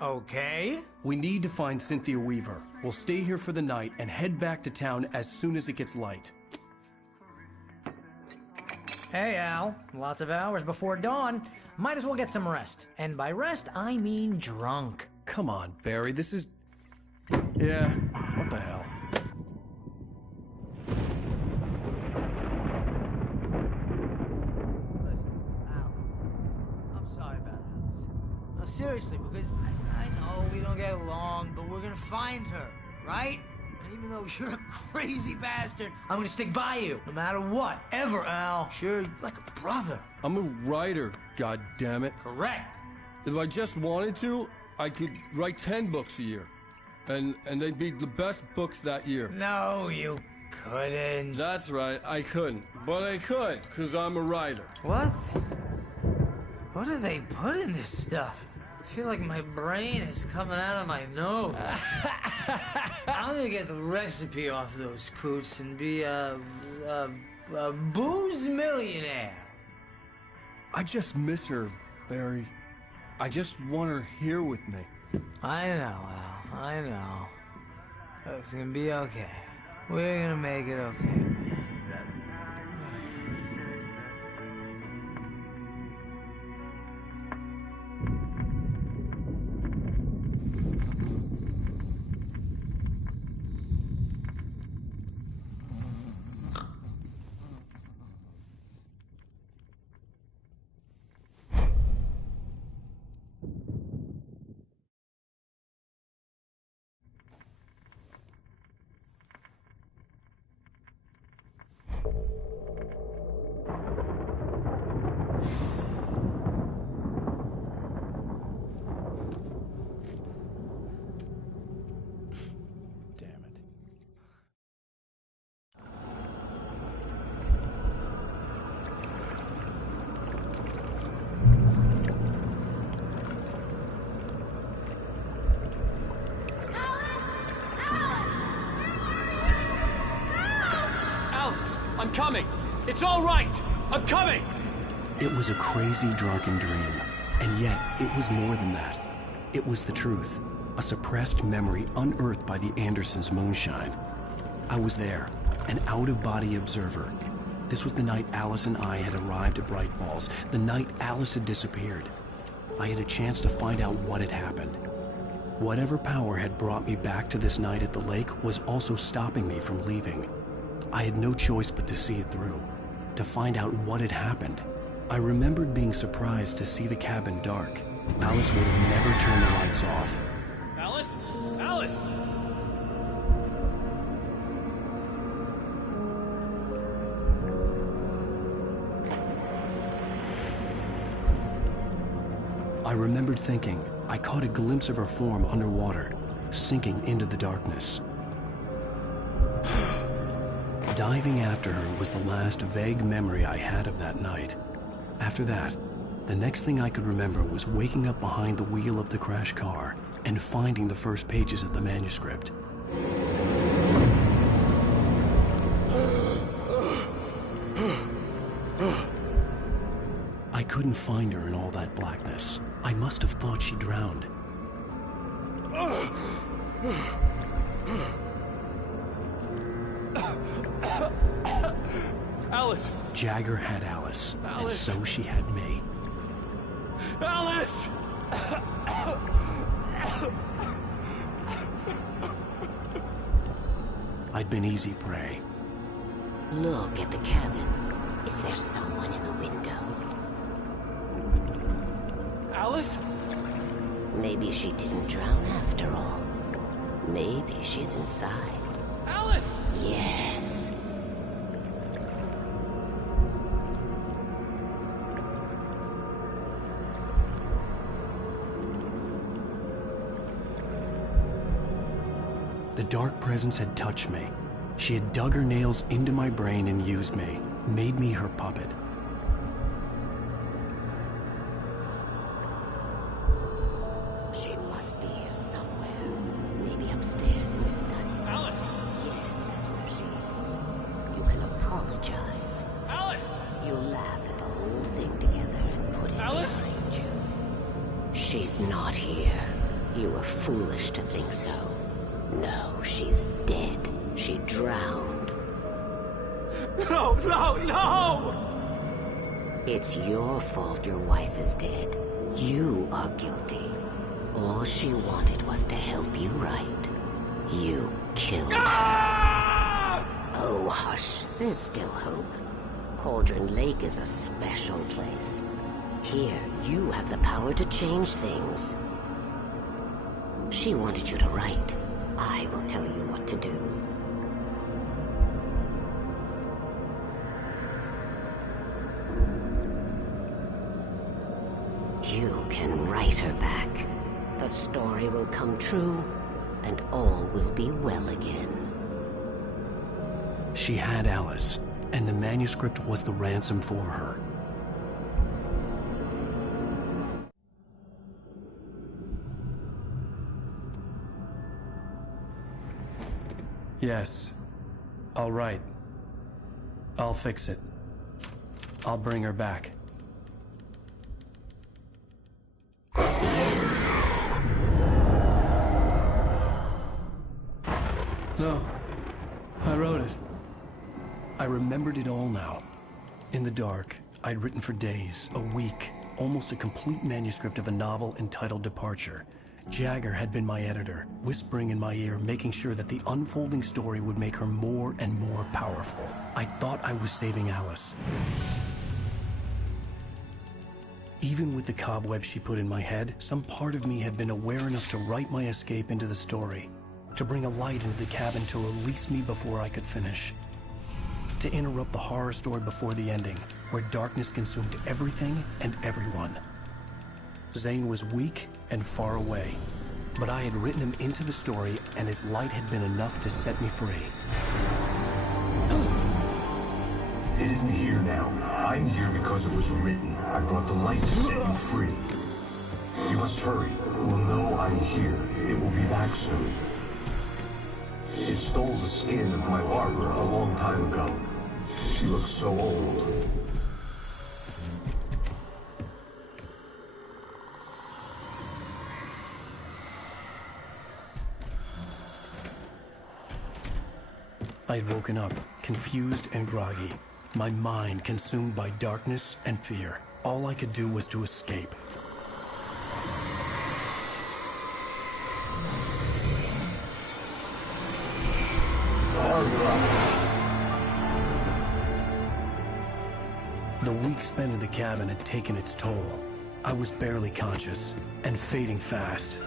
Okay. We need to find Cynthia Weaver. We'll stay here for the night and head back to town as soon as it gets light. Hey, Al. Lots of hours before dawn. Might as well get some rest. And by rest, I mean drunk. Come on, Barry, this is... Yeah, what the hell? Seriously, because I know we don't get along, but we're gonna find her, right? And even though you're a crazy bastard, I'm gonna stick by you, no matter what, ever, Al. Sure, like a brother. I'm a writer, goddammit. Correct. If I just wanted to, I could write 10 books a year. And they'd be the best books that year. No, you couldn't. That's right, I couldn't. But I could, because I'm a writer. What? What do they put in this stuff? I feel like my brain is coming out of my nose. I'm gonna get the recipe off those coots and be a booze millionaire. I just miss her, Barry. I just want her here with me. I know, Al. I know. It's gonna be okay. We're gonna make it okay. I'm coming! It's all right! I'm coming! It was a crazy, drunken dream. And yet, it was more than that. It was the truth. A suppressed memory unearthed by the Andersons' moonshine. I was there, an out-of-body observer. This was the night Alice and I had arrived at Bright Falls, the night Alice had disappeared. I had a chance to find out what had happened. Whatever power had brought me back to this night at the lake was also stopping me from leaving. I had no choice but to see it through, to find out what had happened. I remembered being surprised to see the cabin dark. Alice would have never turned the lights off. Alice? Alice! I remembered thinking I caught a glimpse of her form underwater, sinking into the darkness. Diving after her was the last vague memory I had of that night. After that, the next thing I could remember was waking up behind the wheel of the crashed car and finding the first pages of the manuscript. I couldn't find her in all that blackness. I must have thought she drowned. Alice! Jagger had Alice, and so she had me. Alice! I'd been easy prey. Look at the cabin. Is there someone in the window? Alice? Maybe she didn't drown after all. Maybe she's inside. Alice! Yes. The dark presence had touched me. She had dug her nails into my brain and used me, made me her puppet. She must be here somewhere. Maybe upstairs in the study. Alice! Yes, that's where she is. You can apologize. Alice! You'll laugh at the whole thing together and put it Alice? behind you. She's not here. You were foolish to think so. No, she's dead. She drowned. No, no, no! It's your fault your wife is dead. You are guilty. All she wanted was to help you right. You killed her. Oh, hush. There's still hope. Cauldron Lake is a special place. Here, you have the power to change things. She wanted you to write. I will tell you what to do. You can write her back. The story will come true, and all will be well again. She had Alice, and the manuscript was the ransom for her. Yes. I'll write. I'll fix it. I'll bring her back. No. I wrote it. I remembered it all now. In the dark, I'd written for days, a week, almost a complete manuscript of a novel entitled Departure. Jagger had been my editor, whispering in my ear, making sure that the unfolding story would make her more and more powerful. I thought I was saving Alice. Even with the cobwebs she put in my head, some part of me had been aware enough to write my escape into the story, to bring a light into the cabin to release me before I could finish, to interrupt the horror story before the ending, where darkness consumed everything and everyone. Zane was weak and far away, but I had written him into the story, and his light had been enough to set me free. It isn't here now. I'm here because it was written. I brought the light to set you free. You must hurry. It will know I'm here. It will be back soon. It stole the skin of my Barbara a long time ago. She looks so old. I had woken up, confused and groggy, my mind consumed by darkness and fear. All I could do was to escape. The week spent in the cabin had taken its toll. I was barely conscious, and fading fast.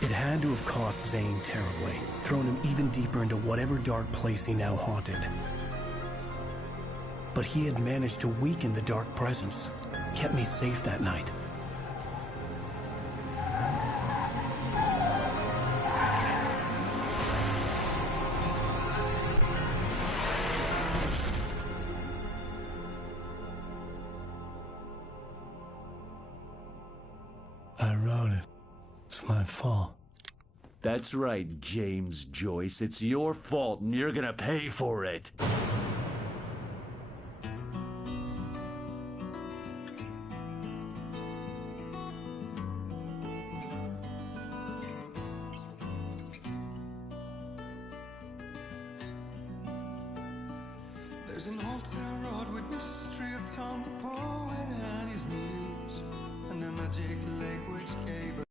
It had to have cost Zane terribly, thrown him even deeper into whatever dark place he now haunted. But he had managed to weaken the dark presence, kept me safe that night. I wrote it. It's my fault. That's right, James Joyce. It's your fault, and you're gonna pay for it. There's an old town road with mystery of Tom the poet and his muse, and a magic lake which gave